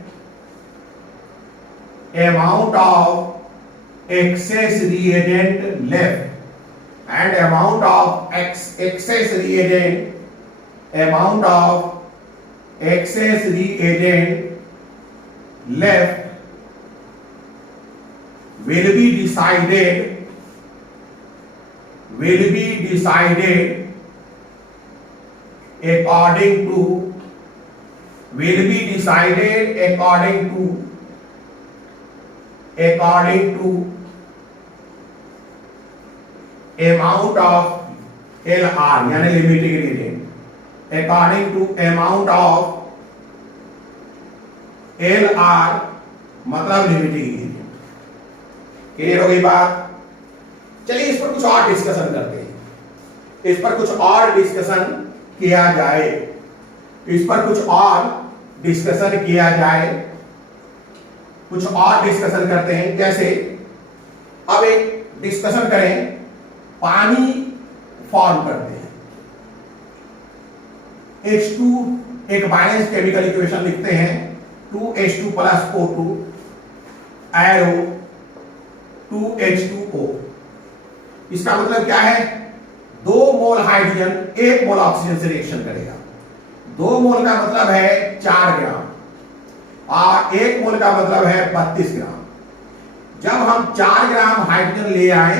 amount of excess reagent left, and amount of excess reagent, amount of excess reagent left will be decided according to amount of LR यानी limiting reagent, according to amount of LR मतलब limiting reagent. Clear हो गई बात? चलिए इस पर कुछ और डिस्कशन करते हैं, इस पर कुछ और डिस्कशन किया जाए, इस पर कुछ और डिस्कशन किया जाए, कुछ और डिस्कशन करते हैं। जैसे अब एक डिस्कशन करें, पानी फॉर्म करते हैं, H2 एक बैलेंस केमिकल इक्वेशन लिखते हैं, 2H2 plus O2 arrow 2H2O। इसका मतलब क्या है? 2 मोल हाइड्रोजन 1 मोल ऑक्सीजन से रिएक्शन करेगा। 2 मोल का मतलब है 4 ग्राम और 1 मोल का मतलब है 32 ग्राम। जब हम 4 ग्राम हाइड्रोजन ले आए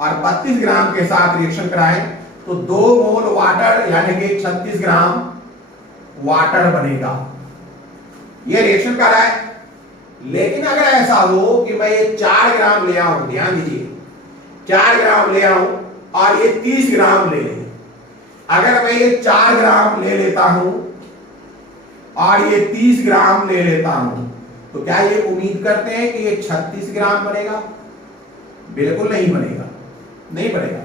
और 32 ग्राम के साथ रिएक्शन कराएं तो 2 मोल वाटर यानी कि 36 ग्राम वाटर बनेगा। ये रिएक्शन कर रहा है। लेकिन अगर ऐसा हो कि मैं ये 4 ग्राम ले आऊं, ध्यान दीजिए, 4 ग्राम ले आऊं और ये 30 ग्राम ले लें। अगर मैं ये 4 ग्राम ले लेता हूं और ये 30 ग्राम ले लेता हूं तो क्या ये उम्मीद करते हैं कि ये 36 ग्राम बनेगा? बिल्कुल नहीं बनेगा, नहीं बनेगा।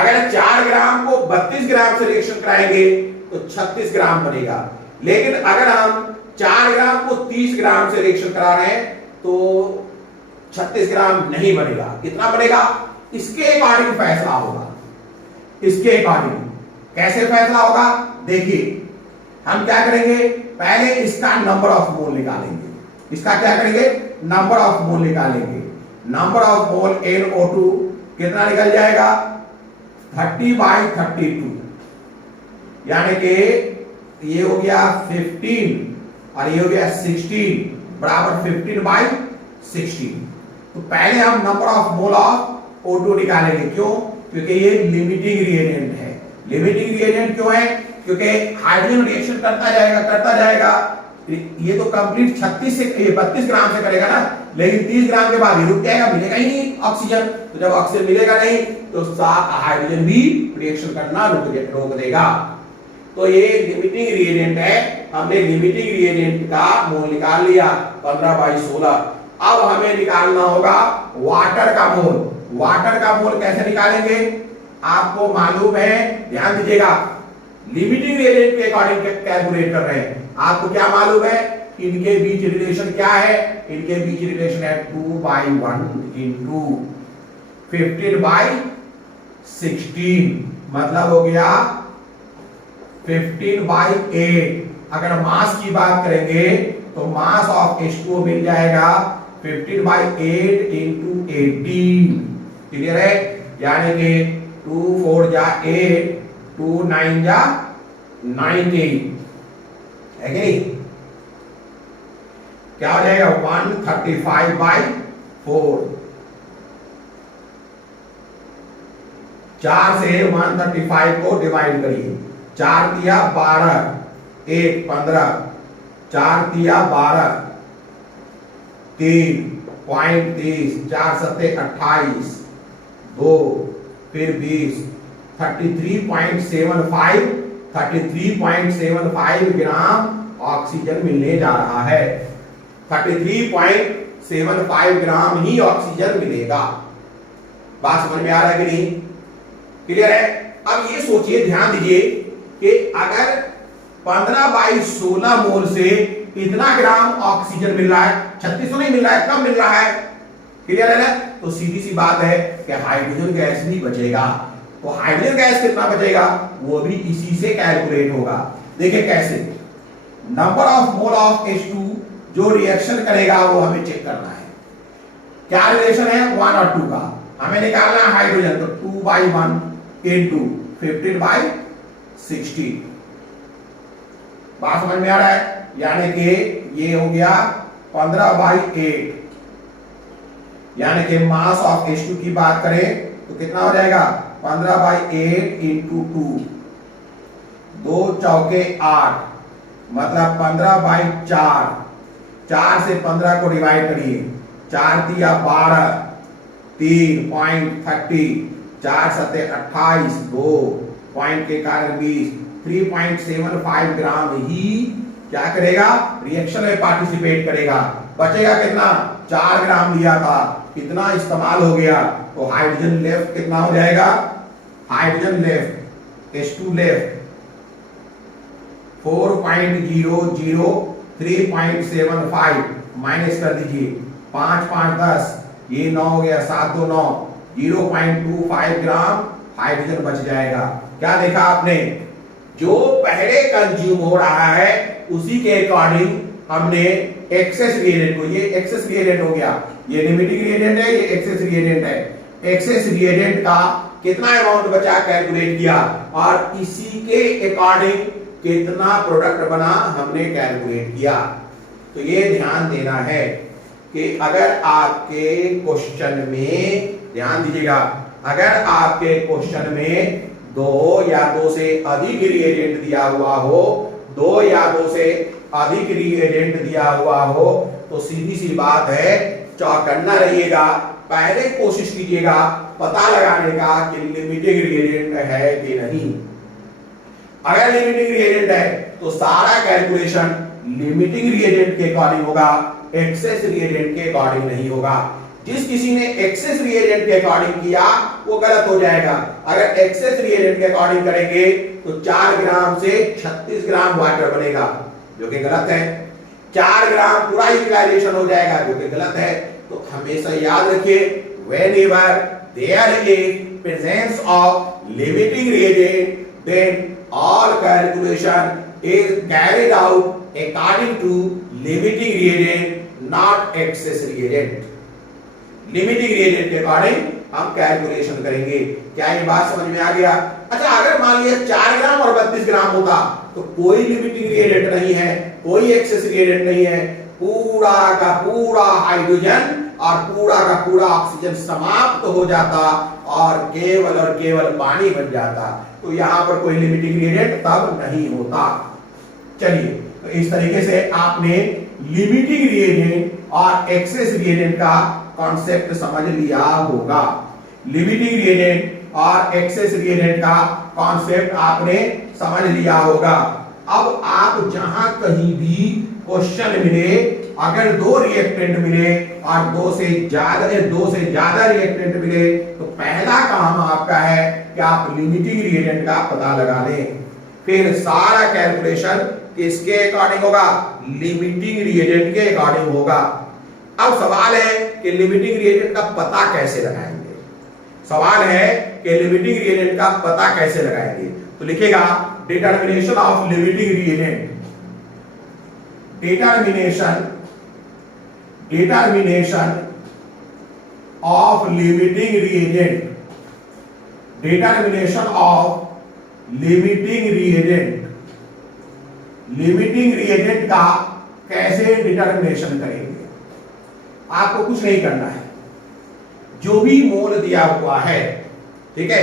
अगर 4 ग्राम को 32 ग्राम से रिएक्शन कराएंगे तो 36 ग्राम बनेगा। लेकिन अगर हम 4 ग्राम को 30 ग्राम से रिएक्शन करा रहे हैं तो 36 ग्राम नहीं बनेगा। कितना बनेगा? इसके अकॉर्डिंग फैसला होगा। इसके अकॉर्डिंग कैसे फैसला होगा? देखिए, हम क्या करेंगे, पहले इसका नंबर ऑफ मोल निकालेंगे। इसका क्या करेंगे? नंबर ऑफ मोल निकालेंगे। नंबर ऑफ मोल NO2 कितना निकल जाएगा? 30/32, यानी कि ये हो गया 15 और ये हो गया 16 बराबर 15/16। तो पहले हम number of mole of O2 निकालेंगे। क्यों? क्योंकि ये लिमिटिंग रिएजेंट है। लिमिटिंग रिएजेंट क्यों है? क्योंकि हाइड्रोजन रिएक्शन करता जाएगा। ये तो कंप्लीट 36 से 32 ग्राम से करेगा ना, लेकिन 30 ग्राम के बाद ये रुक जाएगा, मिलेगा ही नहीं ऑक्सीजन। तो जब ऑक्सीजन मिलेगा नहीं तो हाइड्रोजन भी रिएक्शन करना रोक देगा। तो ये लिमिटिंग रिएजेंट है। हमने लिमिटिंग रिएजेंट का मोल निकाल लिया 15/16। अब हमें निकालना होगा वाटर का मोल। वाटर का मोल कैसे निकालेंगे? आपको मालूम है, ध्यान दीजिएगा, लिमिटिंग रिएजेंट के अकॉर्डिंग कैलकुलेट कर रहे हैं। आपको क्या मालूम है? इनके बीच रिलेशन क्या है? इनके बीच रिलेशन है 2/1 इंटू 15/16, मतलब हो गया 15/8। अगर मास की बात करेंगे तो मास ऑफ H2O मिल जाएगा 15/8 इंटू 18। क्लियर है? यानी कि 2 4 जा 8, 2 9 जा 19, है कि नहीं? क्या हो जाएगा? 135/4। 4 से 135 को डिवाइड करिए। 4 दिया 12, 1 15, 4 दिया 12, 3.30, 4 7 28, 2 फिर 20, 33.75 ग्राम ऑक्सीजन मिलने जा रहा है। 33.75 ग्राम ही ऑक्सीजन मिलेगा। बात समझ में आ रहा है कि नहीं? क्लियर है? अब ये सोचिए, ध्यान दीजिए कि अगर 15/16 मोल से इतना ग्राम ऑक्सीजन मिल रहा है, 3600 नहीं मिल रहा है, कम मिल रहा है। क्लियर है ना? तो सीधी सी बात है कि हाइड्रोजन गैस भी बचेगा। तो हाइड्रोजन गैस कितना बचेगा वो भी इसी से कैलकुलेट होगा। देखिए कैसे, number of mole of H2 जो रिएक्शन करेगा वो हमें चेक करना है। क्या रिलेशन है 1 और 2 का, हमें निकालना है हाइड्रोजन, तो 2/1 इंटू 15/16। बात समझ में आ रहा है? यानी कि ये हो गया 15/8, यानी कि मास ऑफ H2 की बात करें तो कितना हो जाएगा 15/8 इंटू 2, 2 चौके 8, मतलब 15/4, 4 से 15 को डिवाइड करिए, 4 दिया 12, 3.30, 4 सत्ते 28, 2 पॉइंट के कारण 20, 3.75 ग्राम ही क्या करेगा रिएक्शन में पार्टिसिपेट करेगा। बचेगा कितना 4 ग्राम लिया था, कितना इस्तेमाल हो गया, तो हाइड्रोजन लेफ्ट कितना हो जाएगा, hydrogen left H2 left 4.00 3.75 minus कर दीजिए, 5 5 10, ये 9 हो गया, 7 2 9, 0.25 ग्राम हाइड्रोजन बच जाएगा। क्या देखा आपने, जो पहले कंज्यूम हो रहा है उसी के अकॉर्डिंग हमने एक्सेस रिएजेंट को, ये एक्सेस रिएजेंट हो गया, ये लिमिटिंग रिएजेंट है, ये एक्सेस रिएजेंट है, एक्सेस रिएजेंट का कितना अमाउंट बचा कैलकुलेट किया और इसी के अकॉर्डिंग कितना प्रोडक्ट बना हमने कैलकुलेट किया। तो ये ध्यान देना है कि अगर आपके क्वेश्चन में, ध्यान दीजिएगा, अगर आपके क्वेश्चन में 2 या 2 से अधिक रिएजेंट दिया हुआ हो, 2 या 2 से अधिक रिएजेंट दिया हुआ हो, तो सीधी सी बात है चौकन्ना रहिएगा, पहले कोशिश कीजिएगा पता लगाने का कि लिमिटिंग रिएजेंट है कि नहीं। अगर लिमिटिंग रिएजेंट है तो सारा कैलकुलेशन लिमिटिंग रिएजेंट के अकॉर्डिंग होगा, एक्सेस रिएजेंट के अकॉर्डिंग नहीं होगा। जिस किसी ने एक्सेस रिएजेंट के अकॉर्डिंग किया वो गलत हो जाएगा। अगर एक्सेस रिएजेंट के अकॉर्डिंग करेंगे तो 4 ग्राम से 36 ग्राम वाटर बनेगा, जो कि गलत है। 4 ग्राम पूरा यूटिलाइजेशन हो जाएगा, जो कि गलत है। तो हमेशा याद रखिए, whenever there is presence of limiting reagent, then all calculation is carried out according to limiting reagent, not excess reagent. Limiting reagent के अकॉर्डिंग हम कैलकुलेशन करेंगे। क्या ये बात समझ में आ गया? अच्छा, अगर मान लिया 4 ग्राम और 32 ग्राम होता तो कोई लिमिटिंग रिएजेंट नहीं है, कोई एक्सेस रिएजेंट नहीं है, पूरा का पूरा हाइड्रोजन और का पूरा ऑक्सीजन समाप्त हो जाता और केवल पानी बन जाता। तो यहां पर कोई लिमिटिंग रिएजेंट तब नहीं होता। चलिए, तो इस तरीके से आपने लिमिटिंग रिएजेंट और एक्सेस रिएजेंट का कॉन्सेप्ट समझ लिया होगा। लिमिटिंग रिएजेंट और एक्सेस रिएजेंट का कॉन्सेप्ट आपने समझ लिया होगा। अब आप जहां कहीं भी क्वेश्चन मिले, अगर 2 रिएक्टेंट मिले और 2 से ज्यादा रिएक्टेंट मिले, तो पहला काम आपका है कि आप लिमिटिंग रिएजेंट का पता लगा लें। फिर सारा कैलकुलेशन किसके अकॉर्डिंग होगा? लिमिटिंग रिएजेंट के अकॉर्डिंग होगा। अब सवाल है कि लिमिटिंग रिएजेंट का पता कैसे लगाएंगे? सवाल है कि लिमिटिंग रिएजेंट का पता कैसे लगाएंगे? तो लिखेगा determination of limiting reagent. Determination of limiting reagent. Determination of limiting reagent. Limiting reagent का कैसे डिटर्मिनेशन करेंगे? आपको कुछ नहीं करना है, जो भी मोल दिया हुआ है, ठीक है,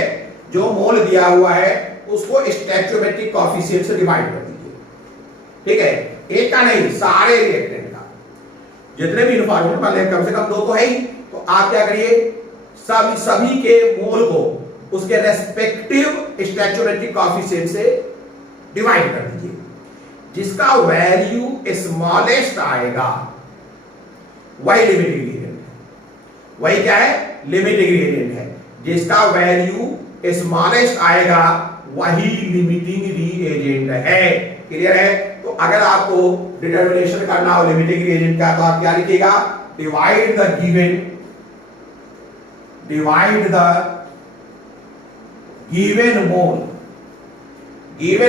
जो मोल दिया हुआ है उसको स्टोइचोमेट्रिक कोएफिशिएंट से डिवाइड कर दीजिए। ठीक है, एक का नहीं, सारे रिएक्टेंट का, जितने भी इन्फॉर्मेशन वाले कम से कम 2 तो है ही। तो आप क्या करिए, सभी के मोल को उसके रेस्पेक्टिव स्टोइचोमेट्रिक कोएफिशिएंट से डिवाइड कर दीजिए। जिसका वैल्यू स्मॉलेस्ट आएगा वही लिमिटिंग रिएजेंट है। वही क्या है? लिमिटिंग रिएजेंट है। जिसका वैल्यू स्मॉलेस्ट आएगा वही लिमिटिंग रिएजेंट है। क्लियर है? तो अगर आपको डिटर्मिनेशन करना हो लिमिटिंग रिएजेंट का तो आप क्या लिखिएगा, divide the given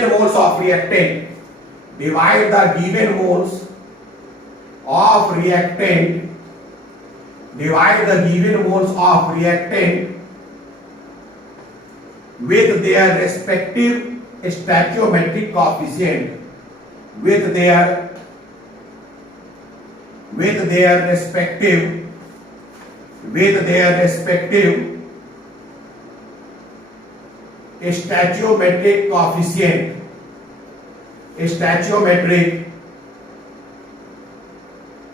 moles of reactant, divide the given moles of reactant with their respective stoichiometric coefficient with their respective stoichiometric coefficient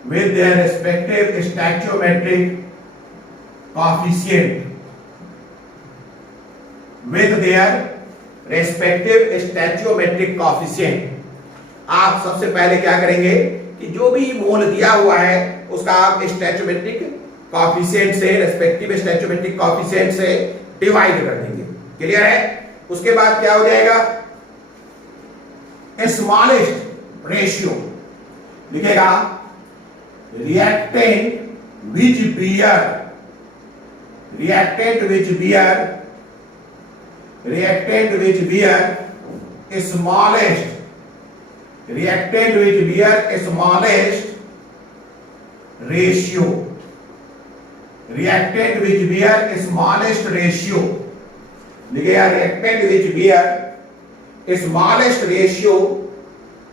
with their respective stoichiometric coefficient आप सबसे पहले क्या करेंगे कि जो भी मोल दिया हुआ है उसका आप स्टैचोमेट्रिक कॉफिशिएंट से रेस्पेक्टिव स्टैचोमेट्रिक कॉफिशिएंट से डिवाइड कर देंगे। क्लियर है? उसके बाद क्या हो जाएगा, स्मॉलेस्ट रेशियो लिखेगा reactant which bear smallest ratio लिखेगा reactant which bear smallest ratio,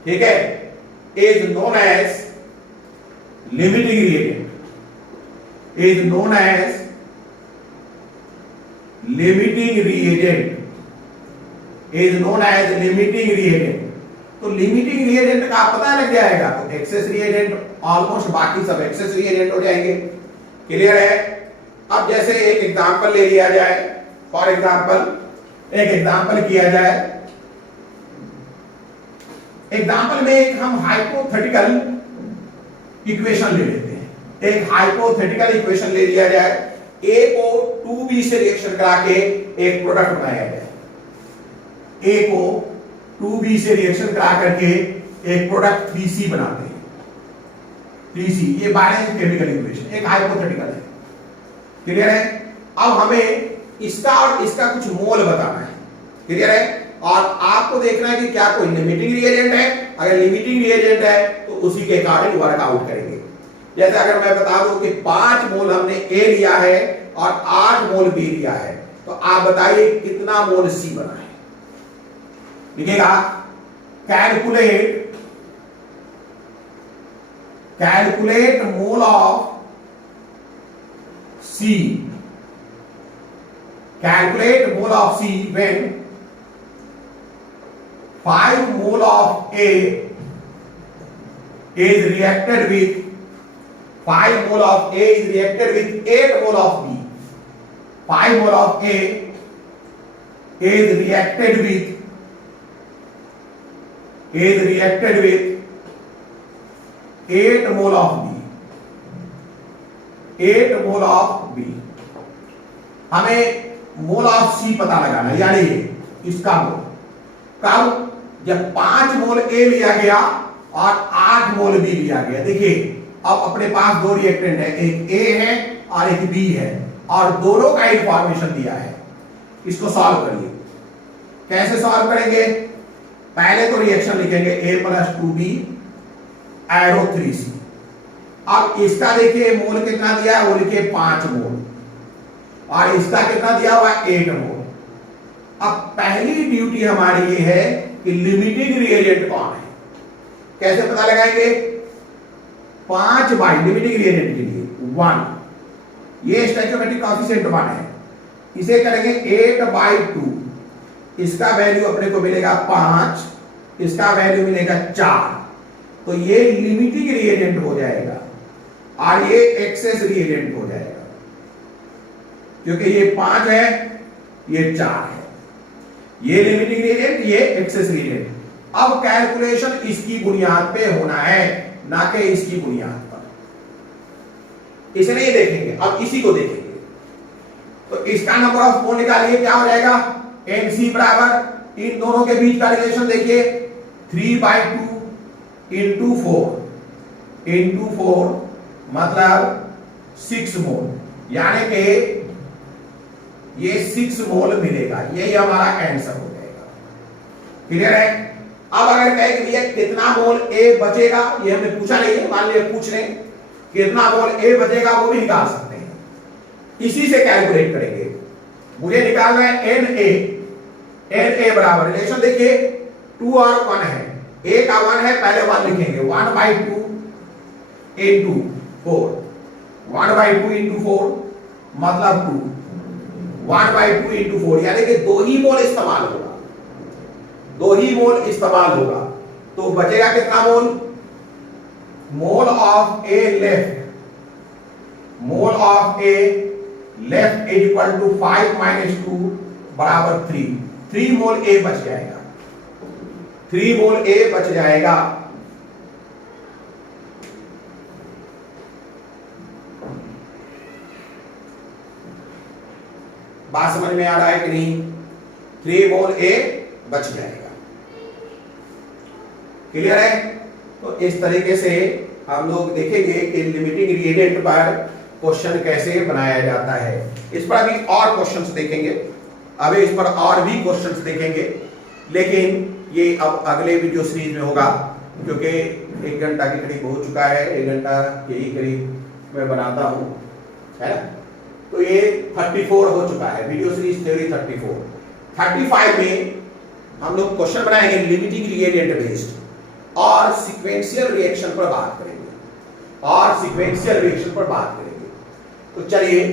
ठीक है, is known as limiting reagent, तो लिमिटिंग रिएजेंट का पता लग जाएगा तो एक्सेस रिएजेंट, ऑलमोस्ट बाकी सब एक्सेस रिएजेंट हो जाएंगे। क्लियर है? अब जैसे एक एग्जांपल ले लिया जाए, फॉर एग्जांपल एक एग्जांपल किया जाए, एग्जांपल में एक हम हाइपोथेटिकल इक्वेशन ले लेते हैं। एक हाइपोथेटिकल इक्वेशन ले लिया जाए, A को 2B से रिएक्शन करा के एक प्रोडक्ट बनाया जाए, A को 2B से रिएक्शन करा करके एक प्रोडक्ट 3C बनाते हैं। 3C ये बैलेंस केमिकल इक्वेशन एक हाइपोथेटिकल है। क्लियर है? अब हमें इसका और इसका कुछ मोल बताना है। क्लियर है? और आपको देखना है कि क्या कोई लिमिटिंग रिएजेंट है। अगर लिमिटिंग रिएजेंट है तो उसी के अकॉर्डिंग वर्कआउट करेंगे। जैसे अगर मैं बता दूं कि 5 मोल हमने A लिया है और 8 मोल B लिया है, तो आप बताइए कितना मोल C बना है। लिखेगा calculate mole of C, when 5 mole of A is reacted with 8 mole of B. 5 mole of A is reacted with 8 mole of B. 8 mole of B। हमें मोल ऑफ C पता लगाना, यानी इसका मोल कब, जब 5 मोल A लिया गया और 8 मोल B लिया गया। देखिए अब अपने पास दो रिएक्टेंट है, एक A है और एक B है, और दोनों का इंफॉर्मेशन दिया है। इसको सॉल्व करिए। कैसे सॉल्व करेंगे? पहले तो रिएक्शन लिखेंगे A + 2B एरो 3C। अब इसका देखिए मोल कितना दिया है, वो लिखिए 5 मोल, और इसका कितना दिया हुआ है 8 मोल। अब पहली ड्यूटी हमारी ये है कि लिमिटिंग रिएजेंट कौन है। कैसे पता लगाएंगे? 5 बाई लिमिटिंग रिएजेंट के लिए 1, ये स्टोइकियोमेट्रिक कोएफिशिएंट 1 है, इसे करेंगे 8/2, इसका वैल्यू अपने को मिलेगा 5, इसका वैल्यू मिलेगा 4, तो ये लिमिटिंग रिएजेंट हो जाएगा और ये एक्सेस रिएजेंट हो जाएगा, क्योंकि ये 5 है ये 4 है, ये लिमिटिंग रिएजेंट ये एक्सेस रिएजेंट। अब कैलकुलेशन इसकी बुनियाद पे होना है, ना कि इसकी बुनियाद पर। इसे नहीं देखेंगे, अब इसी को देखेंगे। तो इसका नंबर ऑफ मोल निकालिए, क्या हो जाएगा? MC बराबर इन दोनों के बीच का रिलेशन देखिए 3/2 इंटू 4 मतलब 6 मोल, यानी कि ये 6 मोल मिलेगा। यही हमारा आंसर हो जाएगा। क्लियर है? अब अगर कहे कि भैया कितना मोल ए बचेगा, ये हमने पूछा नहीं है, मान लिया पूछ रहे कितना मोल ए बचेगा, वो भी निकाल सकते हैं। इसी से कैलकुलेट करेंगे। मुझे निकालना है एन ए बराबर, रिलेशन देखिए 2 और 1 है, ए का 1 है, पहले 1 लिखेंगे 1/2 इंटू 4, 1/2 इंटू 4 मतलब 2, 1/2 इंटू 4 यानी कि 2 ही मोल इस्तेमाल होगा, 2 ही मोल इस्तेमाल होगा। तो बचेगा कितना mole? Mole of A left is equal to 5 minus 2 बराबर 3 मोल ए बच जाएगा, 3 मोल ए बच जाएगा। बात समझ में आ रहा है कि नहीं? 3 मोल ए बच जाएगा। क्लियर है? तो इस तरीके से हम लोग देखेंगे कि लिमिटिंग रिएजेंट पर क्वेश्चन कैसे बनाया जाता है। इस पर अभी और क्वेश्चंस देखेंगे, अभी इस पर और भी क्वेश्चंस देखेंगे, लेकिन ये अब अगले वीडियो सीरीज में होगा, क्योंकि 1 घंटा के करीब हो चुका है, 1 घंटा के ही करीब मैं बनाता हूं, है ना? तो ये 34 हो चुका है, वीडियो सीरीज थ्योरी 34। 35 में हम लोग क्वेश्चन बनाएंगे लिमिटिंग रिएजेंट बेस्ड और सीक्वेंशियल रिएक्शन पर बात करेंगे, तो चलिए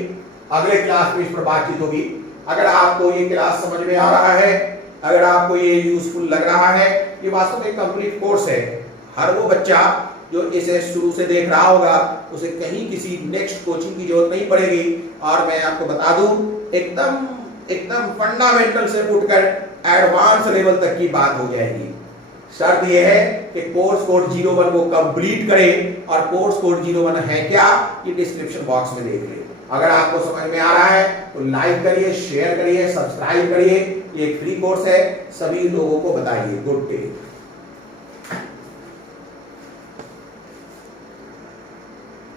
अगले क्लास में इस पर बातचीत होगी। अगर आपको ये क्लास समझ में आ रहा है, अगर आपको ये यूजफुल लग रहा है, ये वास्तव में कंप्लीट कोर्स है। हर वो बच्चा जो इसे शुरू से देख रहा होगा उसे कहीं किसी नेक्स्ट कोचिंग की जरूरत नहीं पड़ेगी। और मैं आपको बता दूं, एकदम फंडामेंटल से उठकर एडवांस लेवल तक की बात हो जाएगी। शर्त यह है कि कोर्स कोड 01 को कंप्लीट करें, और कोर्स कोड 01 है क्या, ये डिस्क्रिप्शन बॉक्स में देख लें। अगर आपको समझ में आ रहा है तो लाइक करिए, शेयर करिए, सब्सक्राइब करिए। ये एक फ्री कोर्स है, सभी लोगों को बताइए। Good day.